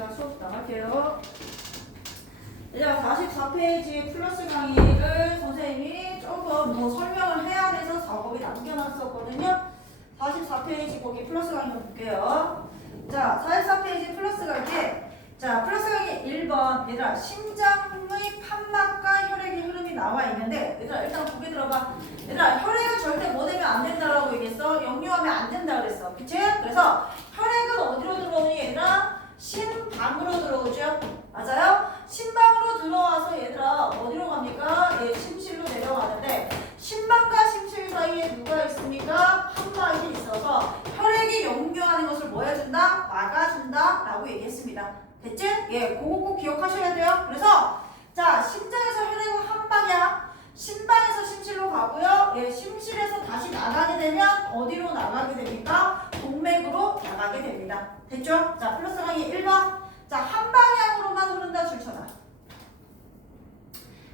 자, 수업 나갈게요. 얘들아, 44페이지 플러스 강의를 선생님이 조금 더 설명을 해야 돼서 작업이 남겨놨었거든요. 44페이지 거기 플러스 강의 볼게요. 자, 44페이지 플러스 강의. 자, 플러스 강의 1번. 얘들아, 심장의 판막과 혈액의 흐름이 나와 있는데, 얘들아, 일단 보게 들어봐. 얘들아, 혈액은 절대 뭐 되면 안 된다라고 얘기했어. 역류하면 안 된다 그랬어. 그치? 그래서 혈액은 어디로 들어오니? 얘들아, 심방으로 들어오죠? 맞아요? 심방으로 들어와서 얘들아, 어디로 갑니까? 예, 심실로 내려가는데, 심방과 심실 사이에 누가 있습니까? 판막이 있어서 혈액이 역류하는 것을 뭐 해준다? 막아준다 라고 얘기했습니다. 됐지? 예, 그거 꼭 기억하셔야 돼요. 그래서 자, 심장에서 혈액은 한 방향, 심방에서 심실로 가고요. 예, 심실에서 다시 나가게 되면 어디로 나가게 됩니까? 동맥으로 나가게 됩니다. 됐죠? 자, 플러스 강의 1번. 자, 한 방향으로만 흐른다 줄쳐놔.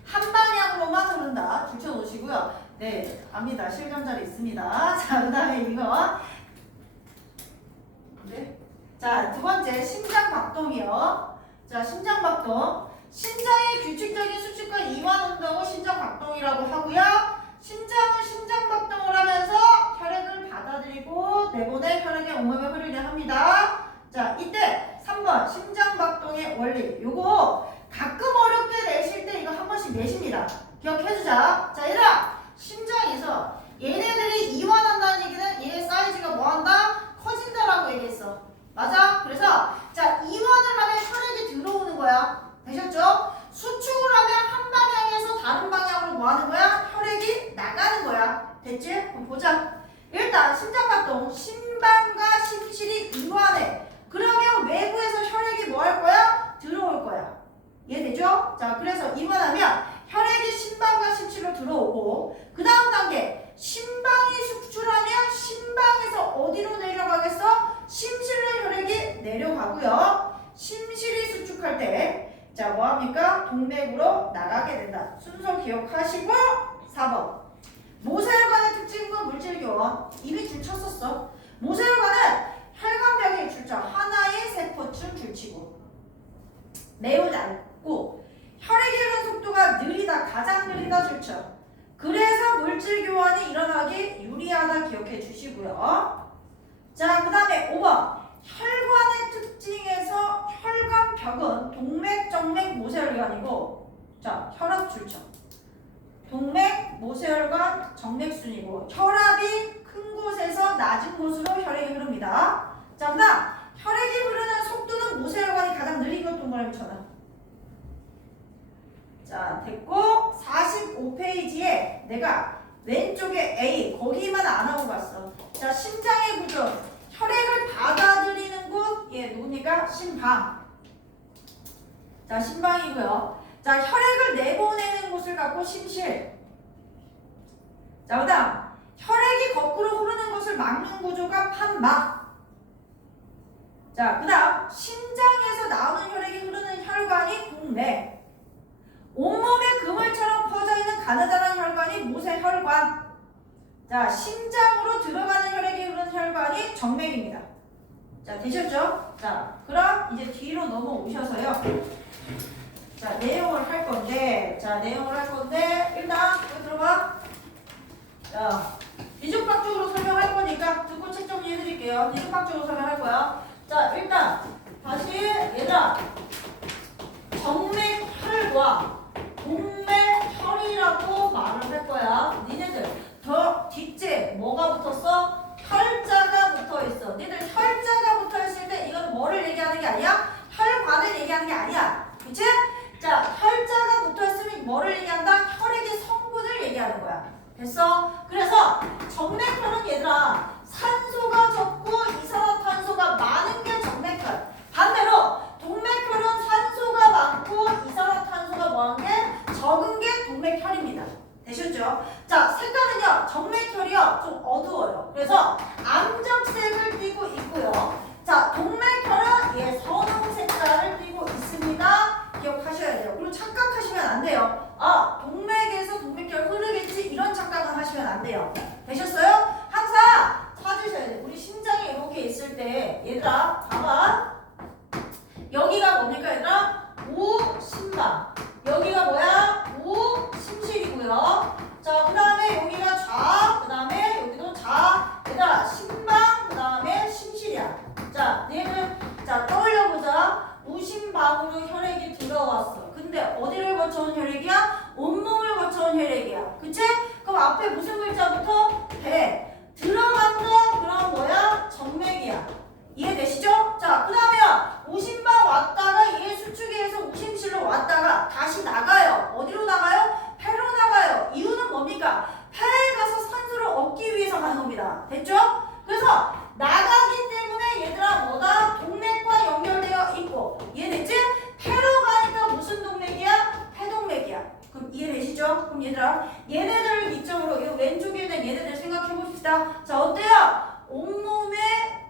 한 방향으로만 흐른다 줄쳐 놓으시고요. 네, 압니다. 실전 자리 있습니다. 자, 그 다음에 이거. 네. 자, 두 번째 심장박동이요. 자, 심장박동. 심장의 규칙적인 수축과 이완 운동을 심장박동이라고 하고요. 심장은 심장박동을 하면서 혈액을 받아들이고 내보내 혈액의 온몸에 흐르게 합니다. 자, 이때 3번 심장박동의 원리. 요거 가끔 어렵게 내실 때 이거 한 번씩 내십니다. 기억해주자. 자, 얘들아, 심장에서 얘네들이 이완한다는 얘기는 얘 사이즈가 뭐한다? 커진다라고 얘기했어. 맞아? 그래서 자, 이완을 하면 혈액이 들어오는 거야. 되셨죠? 수축을 하면 한 방향에서 다른 방향으로 뭐 하는 거야? 혈액이 나가는 거야. 됐지? 그럼 보자. 일단 심장박동, 심방과 심실이 이완해. 그러면 외부에서 혈액이 뭐 할 거야? 들어올 거야. 이해되죠? 자, 그래서 이완하면 혈액이 심방과 심실로 들어오고, 그 다음 단계 심방이 수출하면 심방에서 어디로 내려가겠어? 심실로 혈액이 내려가고요. 심실이 수축할 때 자, 뭐합니까? 동맥으로 나가게 된다. 순서 기억하시고 4번 모세혈관의 특징과 물질교환. 이미 줄 쳤었어. 모세혈관은 혈관벽의 줄자 하나의 세포쯤 줄치고 매우 얇고 혈액의 흐르는 속도가 느리다. 가장 느리다 줄쳐. 그래서 물질교환이 일어나기 유리하다 기억해 주시고요. 자, 그 다음에 5번 혈관의 특징에서 혈관벽은 동맥, 정맥, 모세혈관이고, 자, 혈압 줄쳐. 동맥, 모세혈관, 정맥순이고, 혈압이 큰 곳에서 낮은 곳으로 혈액이 흐릅니다. 자, 그 다음 혈액이 흐르는 속도는 모세혈관이 가장 느리고 동그라미 쳐놔. 자, 됐고 45페이지에 내가 왼쪽에 A 거기만 안 하고 갔어. 자, 심장의 구조. 혈액을 받아들이는 곳, 예, 누굽니까? 심방. 자, 심방이고요. 자, 혈액을 내보내는 곳을 갖고 심실. 자, 그 다음 혈액이 거꾸로 흐르는 것을 막는 구조가 판막. 자, 그 다음 심장에서 나오는 혈액이 흐르는 혈관이 동맥. 온몸에 그물처럼 퍼져있는 가느다란 혈관이 모세혈관. 자, 심장으로 들어가는 혈액이 흐르는 혈관이 정맥입니다. 자, 되셨죠? 자, 그럼 이제 뒤로 넘어오셔서요. 자, 내용을 할 건데, 일단 여기 들어봐. 자, 뒤죽박죽으로 설명할 거니까 듣고 책 정리해 드릴게요. 뒤죽박죽으로 설명할 거야. 자, 일단 다시 얘들아, 정맥혈과 동맥혈이라고 말을 할 거야. 니네들 더 뒷째 뭐가 붙었어? 혈자가 붙어있어. 니들 혈자가 붙어있을 때 이건 뭐를 얘기하는 게 아니야? 혈관을 얘기하는 게 아니야. 그치? 자, 혈자가 붙어있으면 뭐를 얘기한다? 혈액의 성분을 얘기하는 거야. 됐어? 그래서 정맥혈은 얘들아, 산소가 적고 이산화탄소가 많은 게 정맥혈. 반대로 동맥혈은 산소가 많고 이산화탄소가 뭐한 게 적은 게 동맥혈입니다. 되셨죠? 자, 색깔은요, 정맥혈이요, 좀 어두워요. 그래서 암적색을 띠고 있고요. 자, 동맥혈은 예, 선홍 색깔을 띠고 있습니다. 기억하셔야 돼요. 그리고 착각하시면 안 돼요. 아, 동맥에서 동맥혈 흐르겠지? 이런 착각은 하시면 안 돼요. 되셨어요? 항상 찾으셔야 돼요. 우리 심장이 이렇게 있을 때, 얘들아, 봐봐. 여기가 심방. 여기가 뭐야? 우 심실이고요. 자, 그 다음에 여기가 좌, 그 다음에 여기도 좌. 얘들아, 심방, 그 다음에 심실이야. 자, 얘는 자 떠올려보자. 우심방으로 혈액이 들어왔어. 근데 어디를 거쳐온 혈액이야? 온몸을 거쳐온 혈액이야. 그치? 그럼 앞에 무슨 글자부터? 배. 들어간다. 그럼 뭐야? 정맥이야. 이해되시죠? 자, 그 다음에요. 우심방 왔다가 얘 수축에서 우심실로 왔다가 다시 나가요. 어디로 나가요? 폐로 나가요. 이유는 뭡니까? 폐에 가서 산소를 얻기 위해서 가는 겁니다. 됐죠? 그래서 나가기 때문에 얘들아 뭐다? 동맥과 연결되어 있고. 이해됐지? 폐로 가니까 무슨 동맥이야? 폐동맥이야. 그럼 이해되시죠? 그럼 얘들아 얘네들을 기점으로 이 왼쪽에 있는 얘네들 생각해 봅시다. 자, 어때요? 온몸의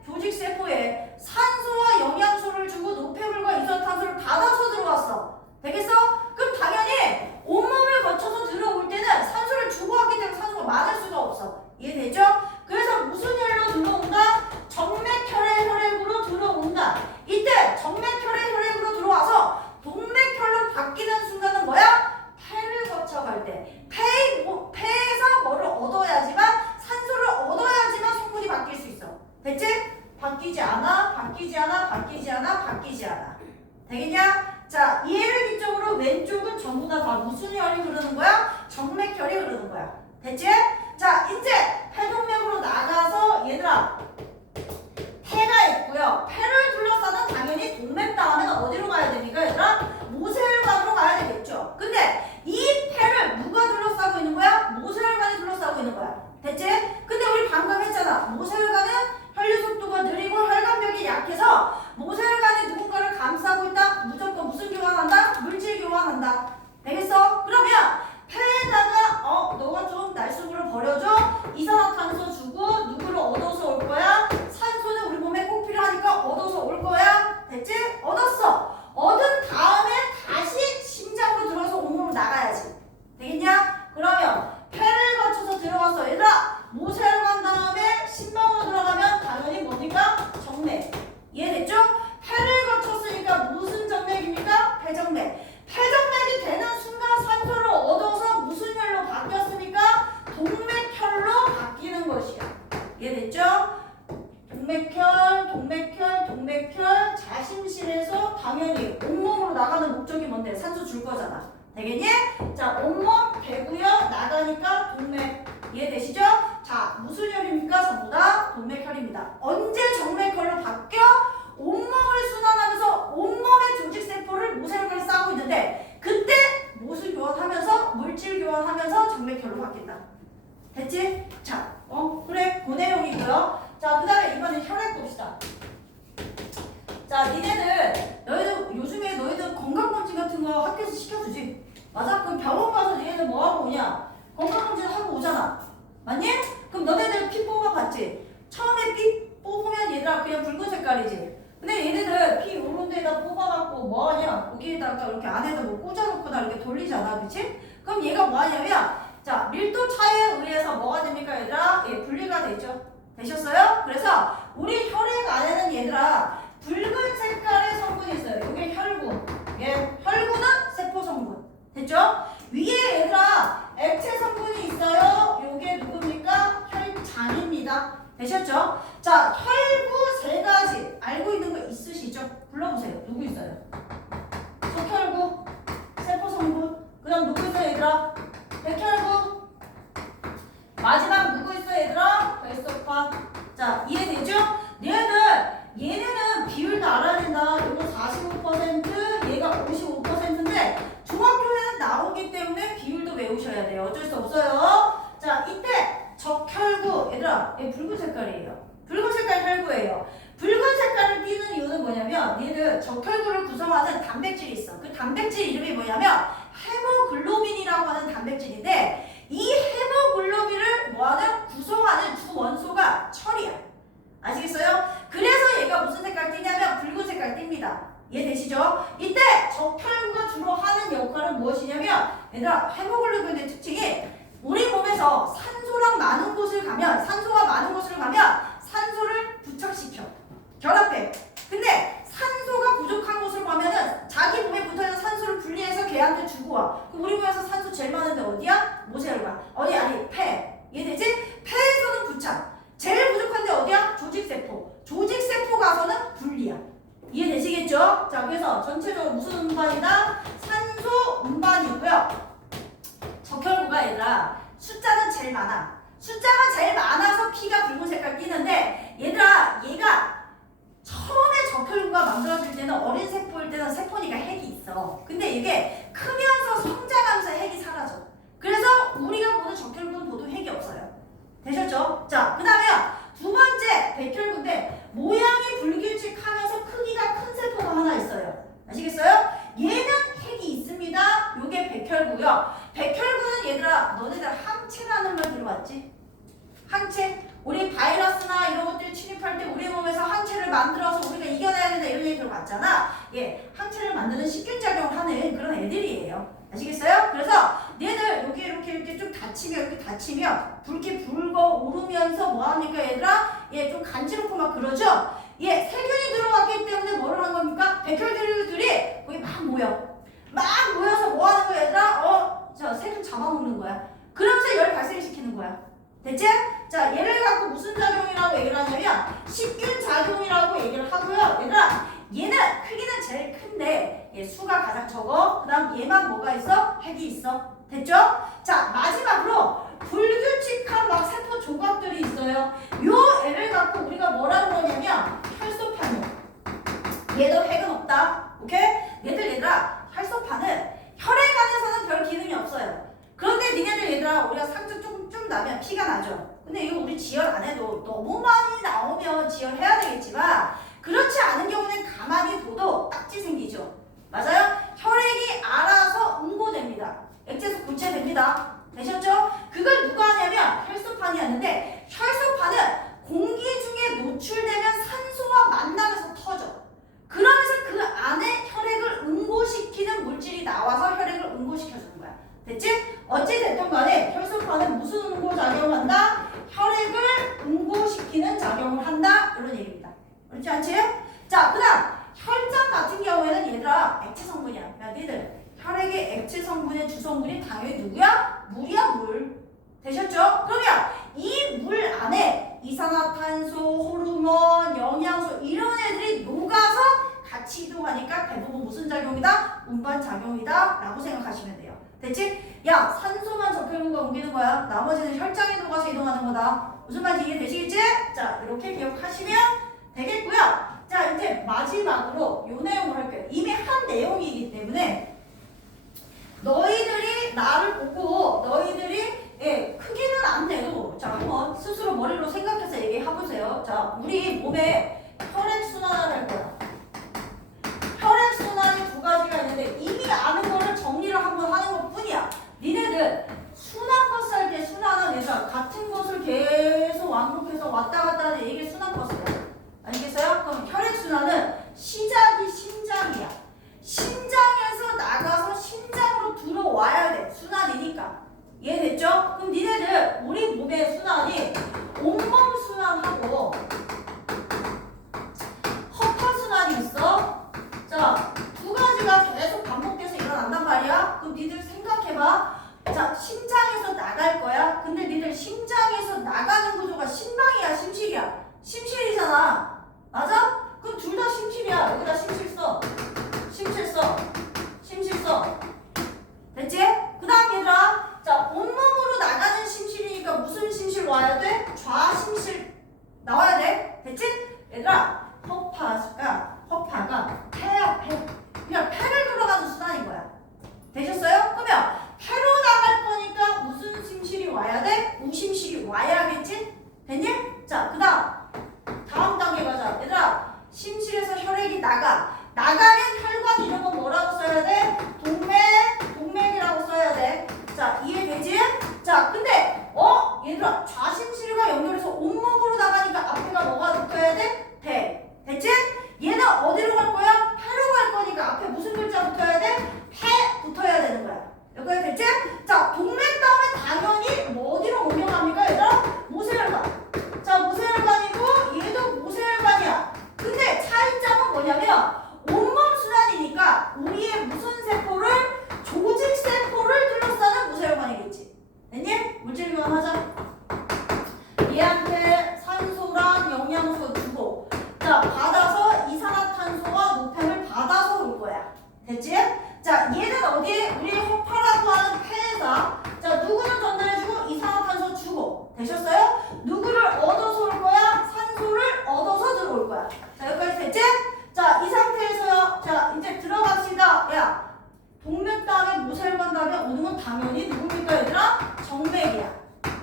조직세포에 산소와 영양소를 주고 노폐물과 이산화탄소를 받아서 들어왔어. 되겠어? 그럼 당연히 온몸을 거쳐서 들어올 때는 산소를 주고 왔기 때문에 산소가 많을 수가 없어. 이해되죠? 그래서 무슨 혈로 들어온다? 정맥혈의 혈액으로 들어온다. 이때 정맥혈의 혈액으로 들어와서 동맥혈로 바뀌는 순간은 뭐야? 폐를 거쳐갈 때 폐에서 뭐를 얻어야지만 산소를 얻어야지만 성분이 바뀔 수 있어. 됐지? 바뀌지 않아, 바뀌지 않아, 바뀌지 않아, 바뀌지 않아. 되겠냐? 자, 얘를 기점으로 왼쪽은 전부 다 무슨 혈이 흐르는 거야? 정맥혈이 흐르는 거야. 됐지? 자, 이제 폐동맥으로 나가서 얘들아 폐가 있고요. 폐를 둘러싸는 당연히 동맥 다음에는 어디로 가야 됩니까? 얘들아? 모세혈관으로 가야 되겠죠. 근데 이 폐를 누가 둘러싸고 있는 거야? 모세혈관이 둘러싸고 있는 거야. 됐지? 근데 우리 방금 했잖아. 모세혈관은 혈류 속도가 느리고 혈관벽이 약해서 모세혈관이 누군가를 감싸고 있다? 무조건 무슨 교환한다? 물질 교환한다. 되겠어? 그러면 폐에다가 너가 좀 날숨으로 버려줘. 이산화탄소 주고 누구를 얻어서 올 거야? 산소는 우리 몸에 꼭 필요하니까 얻어서 올 거야. 됐지? 얻었어. 얻은 다음에 다시 심장으로 들어서 온몸으로 나가야지. 되겠냐? 그러면 폐를 거쳐서 들어가서 얘들아 모세혈관 다음에 심방으로 들어가면 당연히 뭡니까? 정맥. 이해됐죠? 폐를 거쳤으니까 무슨 정맥입니까? 폐정맥. 폐정맥이 되는 순간 산소를 얻어서 무슨 혈로 바뀌었습니까? 동맥혈로 바뀌는 것이야. 이해됐죠? 동맥혈 자심실에서 당연히 온몸으로 나가는 목적이 뭔데? 산소 줄 거잖아. 되겠니? 자, 온몸 배고요 나가니까 동맥. 이해되시죠? 자, 무슨 혈입니까? 전부 다 동맥혈입니다. 언제 정맥혈로 바뀌어? 온몸을 순환하면서 온몸의 조직세포를 모세혈관에 쌓고 있는데 그때 모수 교환하면서 물질 교환하면서 정맥혈로 바뀐다. 됐지? 자, 그래 그 내용이고요. 자, 그 다음에 이번에 혈액 봅시다. 자, 니네들 요즘에 너희들 건강검진 같은 거 학교에서 시켜주지? 맞아? 그럼 병원 가서 니네들 뭐하고 오냐? 건강검진 하고 오잖아. 맞니? 그럼 너네들 피 뽑아봤지? 처음에 피 뽑으면 얘들아 그냥 붉은 색깔이지? 근데 얘네들 피 요런 데다 뽑아갖고 뭐하냐? 여기에다가 이렇게 안에다 뭐 꽂아놓거나 이렇게 돌리잖아. 그치? 그럼 얘가 뭐하냐면 자, 밀도 차이에 의해서 뭐가 됩니까 얘들아? 예, 분리가 되죠. 되셨어요? 그래서 우리 혈액 안에는 얘들아 붉은 색깔의 성분이 있어요. 이게 혈구. 예, 혈구는 세포 성분. 됐죠? 위에 얘들아 액체 성분이 있어요. 요게 누굽니까? 혈장입니다. 되셨죠? 자, 혈구 세 가지 알고 있는 거 있으시죠? 불러보세요. 누구 있어요? 속혈구, 세포 성분. 그 다음 누구 있어요 얘들아? 백혈구. 마지막 누구 있어요 얘들아? 벨소파. 자, 이해되죠? 얘네는 비율도 알아야 된다. 요거 45%, 얘가 55%인데 중학교에는 나오기 때문에 비율도 외우셔야 돼요. 어쩔 수 없어요. 자, 이때 적혈구. 얘들아, 얘 붉은 색깔이에요. 붉은 색깔 혈구예요. 붉은 색깔을 띠는 이유는 뭐냐면 얘는 적혈구를 구성하는 단백질이 있어. 그 단백질 이름이 뭐냐면 헤모글로빈이라고 하는 단백질인데 이 헤모글로빈을 뭐하는? 구성하는 주 원소가 철이야. 아시겠어요? 그래서 얘가 무슨 색깔 띠냐면 붉은 색깔 띱니다. 이해되시죠? 이때 적혈구가 주로 하는 역할은 무엇이냐면 얘들아 헤모글로빈의 특징이 우리 몸에서 산소가 많은 곳을 가면 산소를 부착시켜 결합해. 근데 산소가 부족한 곳으로 가면은 자기 몸에 붙어있는 산소를 분리해서 들어갔잖아. 예, 항체를 만드는 식균 작용을 하는 그런 애들이에요. 아시겠어요? 그래서 얘들 여기 이렇게 좀 다치면 붉게 붉어오르면서 뭐합니까 얘들아? 예, 좀 간지럽고 막 그러죠? 예, 세균이 들어왔기 때문에 뭐를 한 겁니까? 백혈들이 거기 막 모여서 뭐 하는 거야 얘들아? 자, 세균 잡아먹는 거야. 그러면서 열 발생시키는 거야. 됐지? 자, 얘를 갖고 무슨 작용이라고 얘기를 하냐면 식균 작용이라고 얘기를 하고요. 얘들아, 얘는 크기는 제일 큰데 얘 수가 가장 적어. 그 다음 얘만 뭐가 있어? 핵이 있어. 됐죠? 자, 마지막으로 불규칙한 막 세포 조각들이 있어요. 요 애를 갖고 우리가 뭐라고 그러냐면 혈소판이야. 얘도 핵은 없다. 오케이? 얘들아, 혈소판은 혈액 안에서는 별 기능이 없어요. 그런데 니네들 얘들아, 우리가 상처 좀 나면 피가 나죠. 근데 이거 우리 지혈 안 해도 너무 많이 나오면 지혈해야 되겠지만 그렇지 않은 경우는 가만히 둬도 딱지 생기죠. 맞아요? 혈액이 알아서 응고됩니다. 액체에서 분체됩니다. 되셨죠? 그걸 누가 하냐면 혈소판이 하는데 혈소판은 공기 중에 노출되면 산소와 만나면서 터져. 그러면서 그 안에 혈액을 응고시키는 물질이 나와서 혈액을 응고시켜주는 거야. 됐지? 어찌됐든 간에 혈소판은 무슨 응고작용을 한다? 혈액을 응고시키는 작용을 한다. 이런 얘기입니다. 그렇지 않지? 자, 그 다음 혈장 같은 경우에는 얘들아 액체 성분이야. 야, 니들 혈액의 액체 성분의 주성분이 당연히 누구야? 물이야, 물. 되셨죠? 그러면 이 물 안에 이산화탄소, 호르몬, 영양소 이런 애들이 녹아서 같이 이동하니까 대부분 무슨 작용이다? 운반 작용이다 라고 생각하시면 돼요. 됐지? 야, 산소만 적혈구가 옮기는 거야. 나머지는 혈장에 녹아서 이동하는 거다. 무슨 말인지 이해되시겠지? 자, 이렇게 기억하시면 되겠고요. 자, 이제 마지막으로 요 내용을 할게요. 이미 한 내용이기 때문에 너희들이 나를 보고 너희들이 크기는 안 내도 자, 한번 스스로 머리로 생각해서 얘기해보세요. 자, 우리 몸에 혈액순환을 할 거야. 혈액순환이 두 가지가 있는데 이미 아는 거를 정리를 한번 하는 것 뿐이야. 니네들 순환버스 할 때 순환은 얘들아 같은 것을 계속 왕복해서 왔다 갔다 하는 이게 순환버스야. 아시겠어요? 그럼 혈액순환은 시작이 심장이야. 심장에서 나가서 심장으로 들어와야 돼. 순환이니까. 이해됐죠? 그럼 니네들 우리 몸의 순환이 온몸 순환하고 허파순환이 있어. 자, 두 가지가 계속 반복돼서 일어난단 말이야. 그럼 니들 생각해봐. 자, 심장에서 나갈 거야. 근데 니들 심장에서 나가는 구조가 심방이야, 심실이야? 심실이잖아. 맞아? 그럼 둘 다 심실이야. 여기다 심실 써. 심실 써. 심실 써. 됐지? 그 다음 얘들아. 자, 온몸으로 나가는 심실이니까 무슨 심실 와야 돼? 좌심실 나와야 돼. 됐지? 얘들아, 허파가 폐야, 폐. 그냥 폐를 들어가는 수단인 거야. 되셨어요? 그러면 폐로 나갈 거니까 무슨 심실이 와야 돼? 우심실이 와야겠지? 됐니? 자, 그 다음 단계 가자. 얘들아, 심실에서 혈액이 나가면 혈관 이름은 뭐라고 써야 돼? 동맥이라고 써야 돼. 자, 이해되지? 자, 근데 얘들아, 좌심실과 연결해서 온몸으로 나가니까 앞에가 뭐가 붙어야 돼? 배. 됐지? 얘는 어디로 갈 거야? 폐로 갈 거니까 앞에 무슨 글자 붙어야 돼? 폐 붙어야 되는 거야. 여기까지 됐지? 자, 동맥 다음에 당연히 뭐 어디로 옮겨갑니까 얘들아? 모세혈관. 자, 모세혈관이고 얘도 모세혈관이야. 근데 차이점은 뭐냐면 온몸 순환이니까 우리의 무슨 세포를 조직세포를 둘러싸는 모세혈관이겠지. 됐니? 물질 교환하자. 얘한테 산소랑 영양소 주고 자, 받아서 이산화탄소와 노폐물 받아서 올 거야. 됐지? 자, 얘는 어디에? 우리 허파라고 하는 폐에다 자, 누구는 전달해주고 이산화탄소 주고 되셨어요? 누구를 얻어서 올 거야? 산소를 얻어서 들어올 거야. 자, 여기까지 됐지? 자, 이 상태에서요. 자, 이제 들어갑시다. 야, 동맥 다음에 모세혈관 다음에 오는 건 당연히 누굽니까 얘들아? 정맥이야.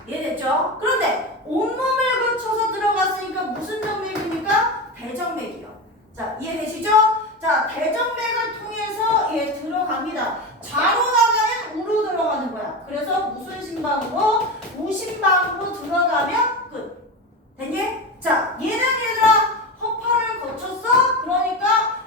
이해됐죠? 그런데 온몸을 거쳐서 들어갔으니까 무슨 정맥입니까? 대정맥이요. 자, 이해되시죠? 자, 대정맥을 통해서 들어갑니다. 좌로 나가면 우로 들어가는 거야. 그래서 무슨 심방으로? 우심방으로 들어가면 끝. 됐니? 자, 얘는 얘들아 허파를 거쳤어? 그러니까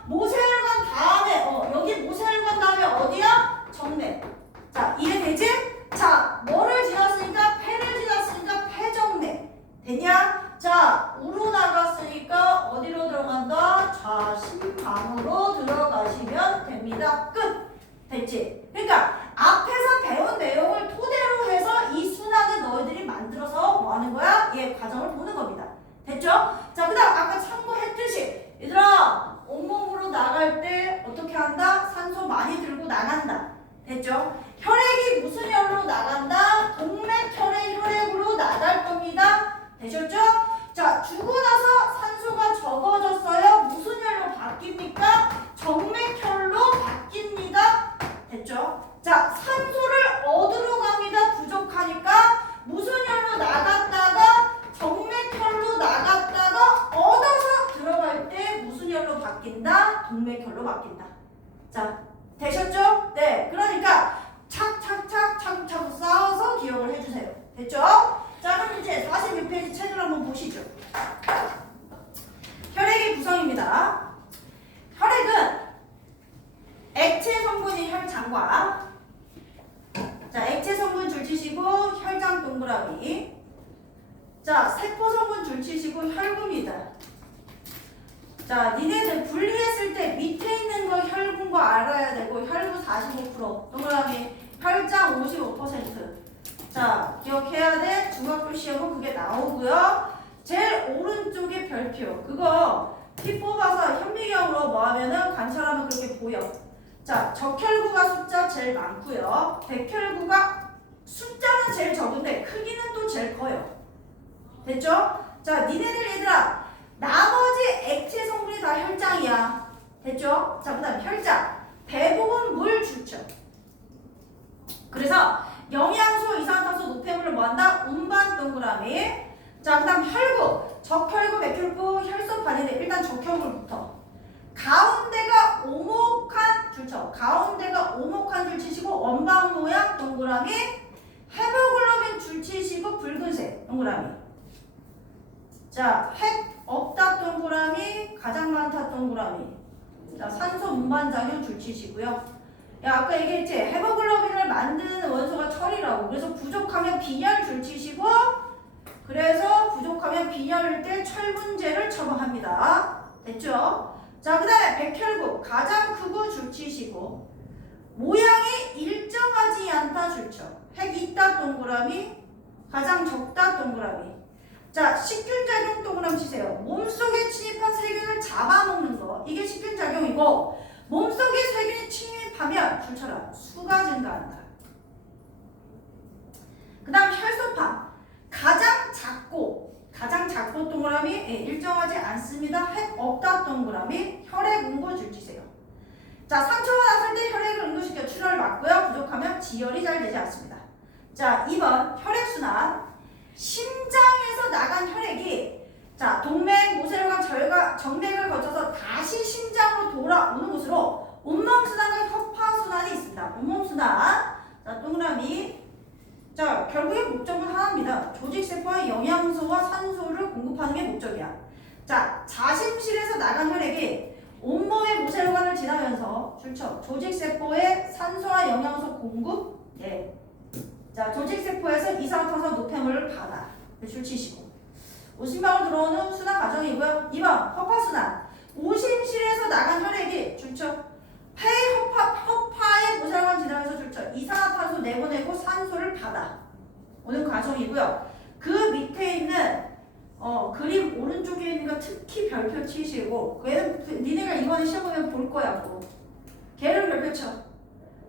됩니다. 끝. 됐지? 그러니까 앞에서 배운 내용을 토대로 해서 이 순환을 너희들이 만들어서 뭐 하는 거야? 얘 과정을 보는 겁니다. 됐죠? 자, 그 다음 아까 참고했듯이 얘들아 온몸으로 나갈 때 어떻게 한다? 산소 많이 들고 나간다. 됐죠? 혈액이 무슨 혈로 나간다? 동맥혈의 혈액으로 나갈 겁니다. 되셨죠? 자, 주고 나서 산소가 적어졌어요. 무슨 혈로 바뀝니까? 정맥혈로 바뀝니다. 됐죠? 자, 산소를 얻으러 갑니다. 부족하니까 무슨 혈로 나갔다가 정맥혈로 나갔다가 얻어서 들어갈 때 무슨 혈로 바뀐다? 동맥혈로 바뀐다. 자, 되셨죠? 네, 그러니까 착착착 차곡차곡 쌓아서 기억을 해주세요. 됐죠? 자, 그럼 이제 46페이지 책을 한번 보시죠. 혈액의 구성입니다. 혈액은 액체 성분인 혈장과 자, 액체 성분 줄치시고 혈장 동그라미 자, 세포 성분 줄치시고 혈구입니다. 자, 니네들 분리했을 때 밑에 있는 거 혈군 거 알아야 되고 혈구 45% 동그라미 혈장 55% 자, 기억해야 돼. 중학교 시험은 그게 나오고요. 제일 오른쪽에 별표 그거 피 뽑아서 현미경으로 뭐 하면은 관찰하면 그렇게 보여. 자, 적혈구가 숫자 제일 많고요. 백혈구가 숫자는 제일 적은데 크기는 또 제일 커요. 됐죠? 자, 니네들 얘들아 나머지 액체 성분이 다 혈장이야. 됐죠? 자, 그 다음 혈장 대부분 물 주죠. 그래서 영양소, 이산화탄소, 노폐물을 뭐한다? 운반 동그라미. 자, 그 다음 혈구 적혈구, 맥혈구, 혈소판인데 일단 적혈구부터 가운데가 오목한 줄쳐. 가운데가 오목한 줄치시고 원방 모양 동그라미. 헤모글로빈 줄치시고 붉은색 동그라미. 자, 핵 없다 동그라미. 가장 많다 동그라미. 자, 산소 운반작용 줄치시고요. 야, 아까 얘기했지? 헤모글로빈을 만드는 원소가 철이라고. 그래서 부족하면 빈혈 줄치시고 그래서 부족하면 빈혈일 때 철분제를 처방합니다. 됐죠? 자, 그 다음에 백혈구 가장 크고 줄치시고 모양이 일정하지 않다 줄쳐. 핵 있다 동그라미 가장 적다 동그라미. 자, 식균작용 동그라미 치세요. 몸속에 침입한 세균을 잡아먹는 거 이게 식균작용이고 몸속에 세균이 침입하면 줄쳐라 수가 증가한다. 그 다음 혈소판 가장 작고 동그라미 일정하지 않습니다. 핵 없다 동그라미 혈액 응고 줄치세요. 자, 상처가 났을 때 혈액을 응고시켜 출혈을 막고요. 부족하면 지혈이 잘 되지 않습니다. 자, 2번 혈액순환 심장에서 나간 혈액이 자, 동맥, 모세혈관, 정맥을 거쳐서 다시 심장으로 돌아오는 곳으로 온몸순환과 혈파순환이 있습니다. 온몸순환 자, 동그라미 자, 결국에 목적은 하나입니다. 조직세포와 영양소와 산소를 공급하는 게 목적이야. 자, 자심실에서 나간 혈액이 온몸의 모세혈관을 지나면서 줄쳐 조직세포에 산소와 영양소 공급 네. 자, 조직세포에서 이산화탄소 노폐물을 받아 줄치시고 오심방으로 들어오는 순환 과정이고요. 2번 허파순환 오심실에서 나간 혈액이 줄쳐 폐의 허파의 모세혈관 지나면서 줄쳐 이산화탄소 내보내고 산소를 받아 오는 과정이고요. 그 밑에 있는 그림 오른쪽에 있는 거 특히 별표 치시고 걔는 니네가 이번에 시험 보면 볼 거야. 걔를 별표 쳐.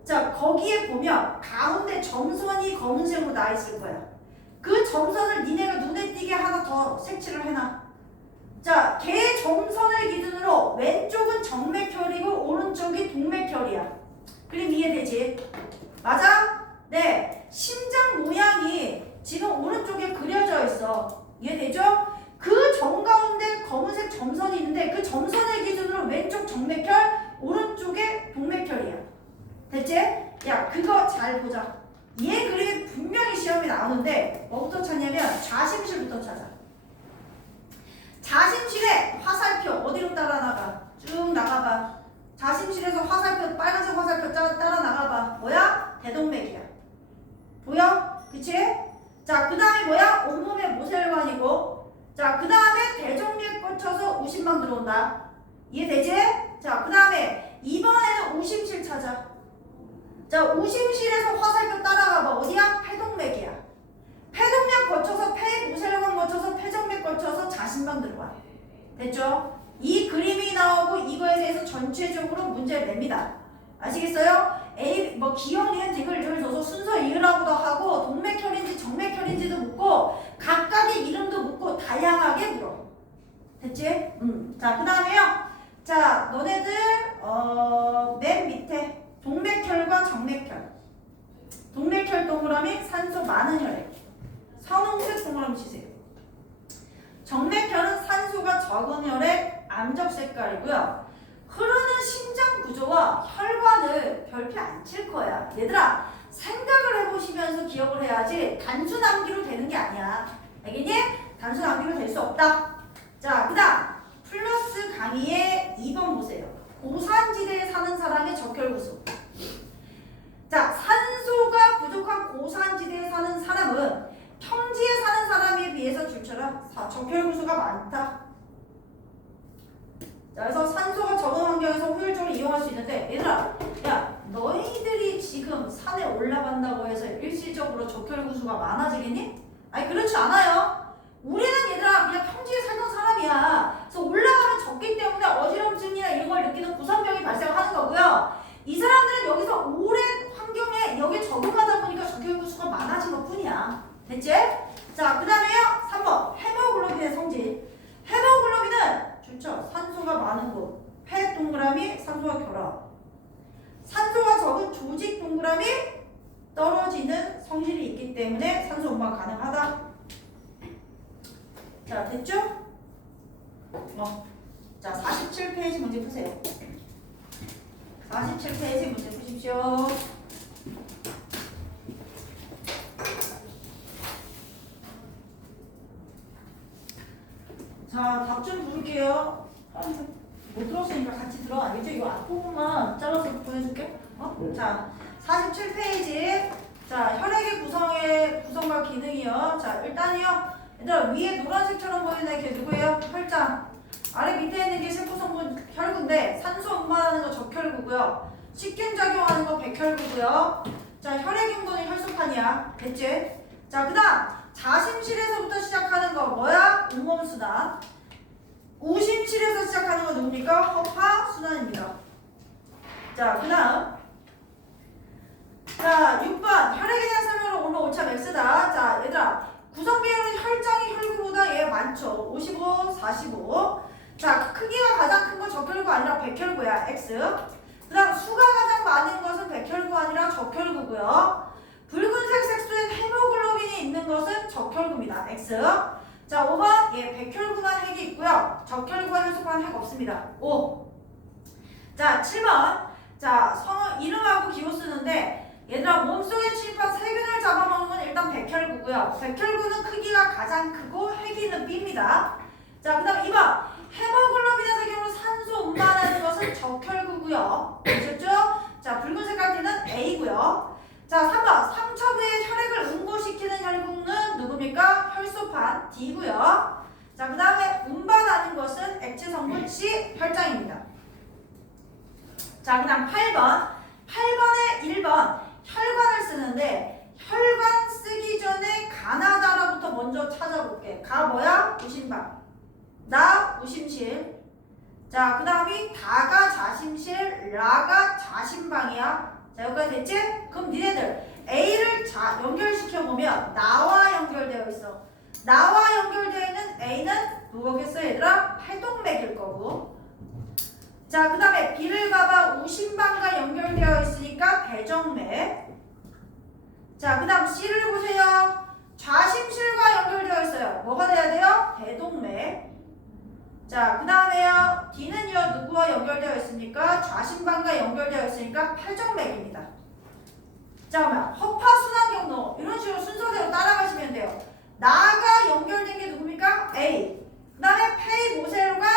자, 거기에 보면 가운데 점선이 검은색으로 나 있을 거야. 그 점선을 니네가 눈에 띄게 하나 더 색칠을 해놔. 자, 걔 점선을 기준으로 왼쪽은 정맥혈이고 오른쪽이 동맥혈이야. 그림 이해되지? 맞아? 네. 심장 모양이 지금 오른쪽에 그려져 있어. 이해되죠? 그 정가운데 검은색 점선이 있는데 그 점선을 기준으로 왼쪽 정맥혈, 오른쪽에 동맥혈이야. 됐지? 야, 그거 잘 보자. 얘 그림이 분명히 시험에 나오는데 뭐부터 찾냐면 좌심실부터 찾아. 자심실에 화살표 어디로 따라 나가? 쭉 나가봐. 자심실에서 화살표 빨간색 화살표 따라 나가봐. 뭐야? 대동맥이야. 보여? 그치? 자, 그 다음에 뭐야? 온몸의 모세혈관이고 자, 그 다음에 대정맥 거쳐서 우심방 들어온다. 이해되지? 자, 그 다음에 이번에는 우심실 찾아. 자, 우심실에서 화살표 따라가봐. 어디야? 폐동맥이야. 폐동맥 거쳐서 폐모세혈관 거쳐서 폐정맥 거쳐서 자신방 들어와. 됐죠? 이 그림이 나오고 이거에 대해서 전체적으로 문제를 냅니다. 아시겠어요? 뭐 기억, 니은, 디귿을 줘서 순서 이으라고도 하고 동맥혈인지 정맥혈인지도 묻고 각각의 이름도 묻고 다양하게 물어. 됐지? 자, 그 다음에요. 자, 너네들 맨 밑에 동맥혈과 정맥혈. 동맥혈 동그라미 산소 많은 혈액. 선홍색 동그라미 치세요. 정맥혈은 산소가 적은 혈액 암적 색깔이고요. 흐르는 심장 구조와 혈관을 별표 안 칠 거야. 얘들아, 생각을 해보시면서 기억을 해야지 단순 암기로 되는 게 아니야. 알겠니? 단순 암기로 될 수 없다. 자, 그 다음 플러스 강의의 2번 보세요. 고산지대에 사는 사람의 적혈구수. 자, 산소가 부족한 고산지대에 사는 사람은 평지에 사는 사람에 비해서 줄처럼 적혈구수가 많다. 자, 그래서 산소가 적은 환경에서 효율적으로 이용할 수 있는데, 얘들아, 야, 너희들이 지금 산에 올라간다고 해서 일시적으로 적혈구수가 많아지겠니? 아니, 그렇지 않아요. 우리는 얘들아 그냥 평지에 살던 사람이야. 그래서 올라가면 적기 때문에 어지럼증이나 이런 걸 느끼는 구성병이 발생하는 거고요. 이 사람들은 여기서 오랜 환경에 여기 적응하다 보니까 적혈구수가 많아진 것 뿐이야. 됐지? 자, 그 다음에요. 3번 헤모글로빈의 성질. 헤모글로빈은 좋죠. 산소가 많은 곳. 폐 동그라미 산소와 결합. 산소가 적은 조직 동그라미 떨어지는 성질이 있기 때문에 산소 운반 가능하다. 자, 됐죠? 자, 47페이지 문제 푸세요. 47페이지 문제 푸십시오. 자, 답 좀 부를게요. 못 들었으니까 같이 들어. 알겠죠? 이거 앞부분만 잘라서 보내줄게. 자, 47페이지. 자, 혈액의 구성과 기능이요. 자, 일단이요. 얘들아, 위에 노란색처럼 보이는 게 누구예요? 혈장. 아래 밑에 있는 게 세포성분 혈구인데 산소 운반하는 거 적혈구고요. 식균 작용하는 거 백혈구고요. 자, 혈액용도는 혈소판이야. 됐지? 자, 그 다음 자심실에서부터 시작하는 거 뭐야? 온몸순환. 우심실에서 시작하는 거 누굽니까? 허파순환입니다. 자, 그 다음 자, 6번 혈액에 대한 설명으로 오늘 5차 맥스다. 자, 얘들아, 구성 비율은 혈장이 혈구보다 얘 많죠. 55, 45. 자, 크기가 가장 큰 건 적혈구 아니라 백혈구야. X. 그 다음 수가 가장 많은 것은 백혈구 아니라 적혈구고요. 붉은색 색소엔 헤모글로빈이 있는 것은 적혈구입니다. X. 자, 5번 얘 백혈구만 핵이 있고요. 적혈구와 혈소판 핵 없습니다. 5. 자, 7번 자, 이름하고 기호 쓰는데 얘들아, 몸속에 침입한 세균을 잡아먹는 건 일단 백혈구고요. 백혈구는 크기가 가장 크고 핵이는 B입니다. 자, 그 다음 2번 헤모글로빈의 세균으로 산소 운반하는 것은 적혈구고요. 보셨죠? 자, 붉은 색깔티는 A고요. 자, 3번 상처 부위에 혈액을 응고시키는 혈구는 누굽니까? 혈소판 D고요. 자, 그 다음에 운반하는 것은 액체 성분 C, 혈장입니다. 자, 그 다음 8번에 1번 혈관을 쓰는데 혈관 쓰기 전에 가나다라부터 먼저 찾아볼게. 가 뭐야? 우심방. 나 우심실. 자, 그 다음이 다가 자심실, 라가 자심방이야. 자, 여기까지 됐지? 그럼 니네들 A를 연결시켜보면 나와 연결되어 있어. 나와 연결되어 있는 A는 누구겠어 얘들아? 폐동맥일 거고. 자, 그 다음에 B를 봐봐. 우심방과 연결되어 있으니까 대정맥. 자, 그 다음 C를 보세요. 좌심실과 연결되어 있어요. 뭐가 돼야 돼요? 대동맥. 자, 그 다음에요. D는요, 누구와 연결되어 있습니까? 좌심방과 연결되어 있으니까 팔정맥입니다. 자, 그러면 허파순환 경로. 이런 식으로 순서대로 따라가시면 돼요. 나가 연결된 게 누굽니까? A. 그 다음에 폐모세혈관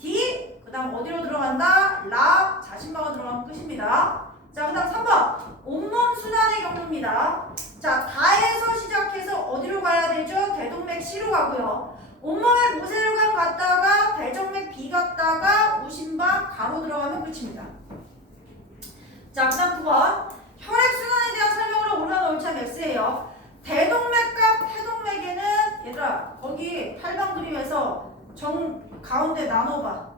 D. 그 다음 어디로 들어간다? 라, 자심방으로 들어가면 끝입니다. 자, 그 다음 3번 온몸 순환의 경로입니다. 자, 다에서 시작해서 어디로 가야 되죠? 대동맥 C로 가고요. 온몸에 모세혈관 갔다가 대정맥 B 갔다가 우심방 오른막 가로 들어가면 끝입니다. 자, 그 다음 9번. 혈액순환에 대한 설명으로 올라온 옳지 X예요. 대동맥과 폐동맥에는 얘들아 거기 8번 그림에서 가운데 나눠봐.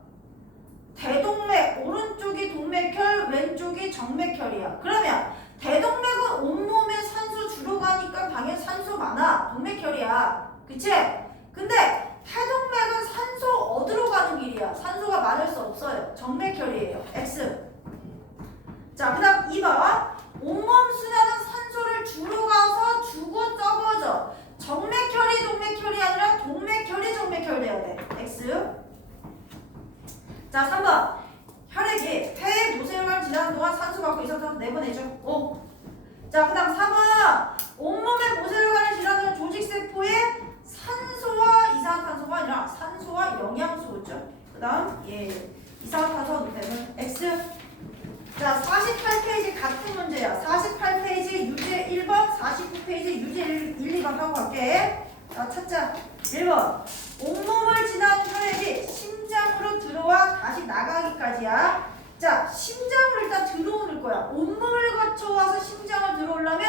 대동맥 오른쪽이 동맥혈 왼쪽이 정맥혈이야. 그러면 대동맥은 온몸에 산소 주로 가니까 당연히 산소 많아. 동맥혈이야. 그치? 근데 폐동맥은 산소 얻으러 가는 길이야. 산소가 많을 수 없어요. 정맥혈이에요. X. 자, 그 다음 2번. 온몸 순환은 산소를 주로 가서 주고 썩어져. 정맥혈이 동맥혈이 아니라 동맥혈이 정맥혈 돼야 돼. X. 자, 3번. 혈액이 폐의 모세혈관을 지나는 동안 산소 받고 이산화탄소 내보내죠. O. 자, 그 다음 4번. 온몸의 모세혈관을 지나는 조직세포에 산소와 이산화탄소가 아니라 산소와 영양소죠. 그 다음 이산화탄소 되면 X. 자, 48페이지 같은 문제야. 48페이지 유제 1번, 49페이지 유제 1, 2번 하고 갈게. 자, 찾자. 1번. 온몸을 지나는 혈액이 심장으로 들어와 다시 나가기까지야. 자, 심장으로 일단 들어오는 거야. 온몸을 거쳐와서 심장을 들어오려면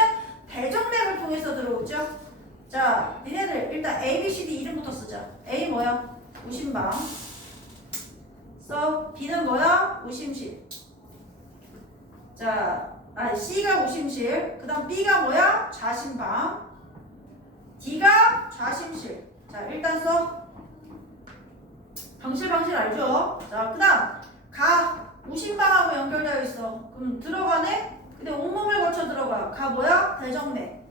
대정맥을 통해서 들어오죠. 자, 니네들 일단 A, B, C, D 이름부터 쓰자. A 뭐야? 우심방. B는 뭐야? 우심실. 자, C가 우심실. 그 다음 B가 뭐야? 좌심방. D가 좌심실. 자, 일단 써. 방실 알죠? 자, 그 다음 가 우심방하고 연결되어 있어. 그럼 들어가네? 근데 온몸을 거쳐 들어가. 가 뭐야? 대정맥.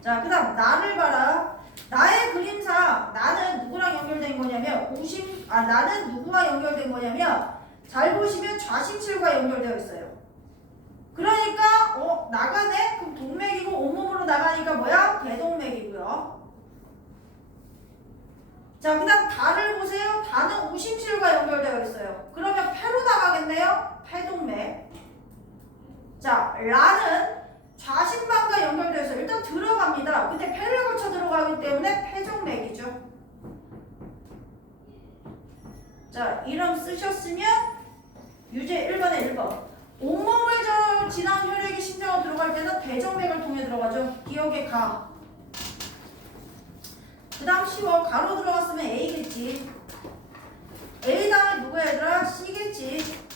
자, 그 다음 나를 봐라. 나의 그림상 나는 누구랑 연결된 거냐면 나는 누구와 연결된 거냐면 잘 보시면 좌심실과 연결되어 있어요. 그러니까 나가네? 그럼 동맥이고 온몸으로 나가니까 뭐야? 대동맥이고요. 자, 그 다음 다를 보세요. 다는 우심실과 연결되어 있어요. 그러면 폐로 나가겠네요? 폐동맥. 자, 라는 좌심방과 연결되어 있어요. 일단 들어갑니다. 근데 폐를 거쳐 들어가기 때문에 폐정맥이죠. 자, 이름 쓰셨으면 유제 1번에 1번. 온몸을 지나는 혈액이 심장으로 들어갈 때는 대정맥을 통해 들어가죠. 기억에 가. 그 다음 10번. 가로 들어갔으면 A겠지. A 다음에 누구야 얘들아? C겠지.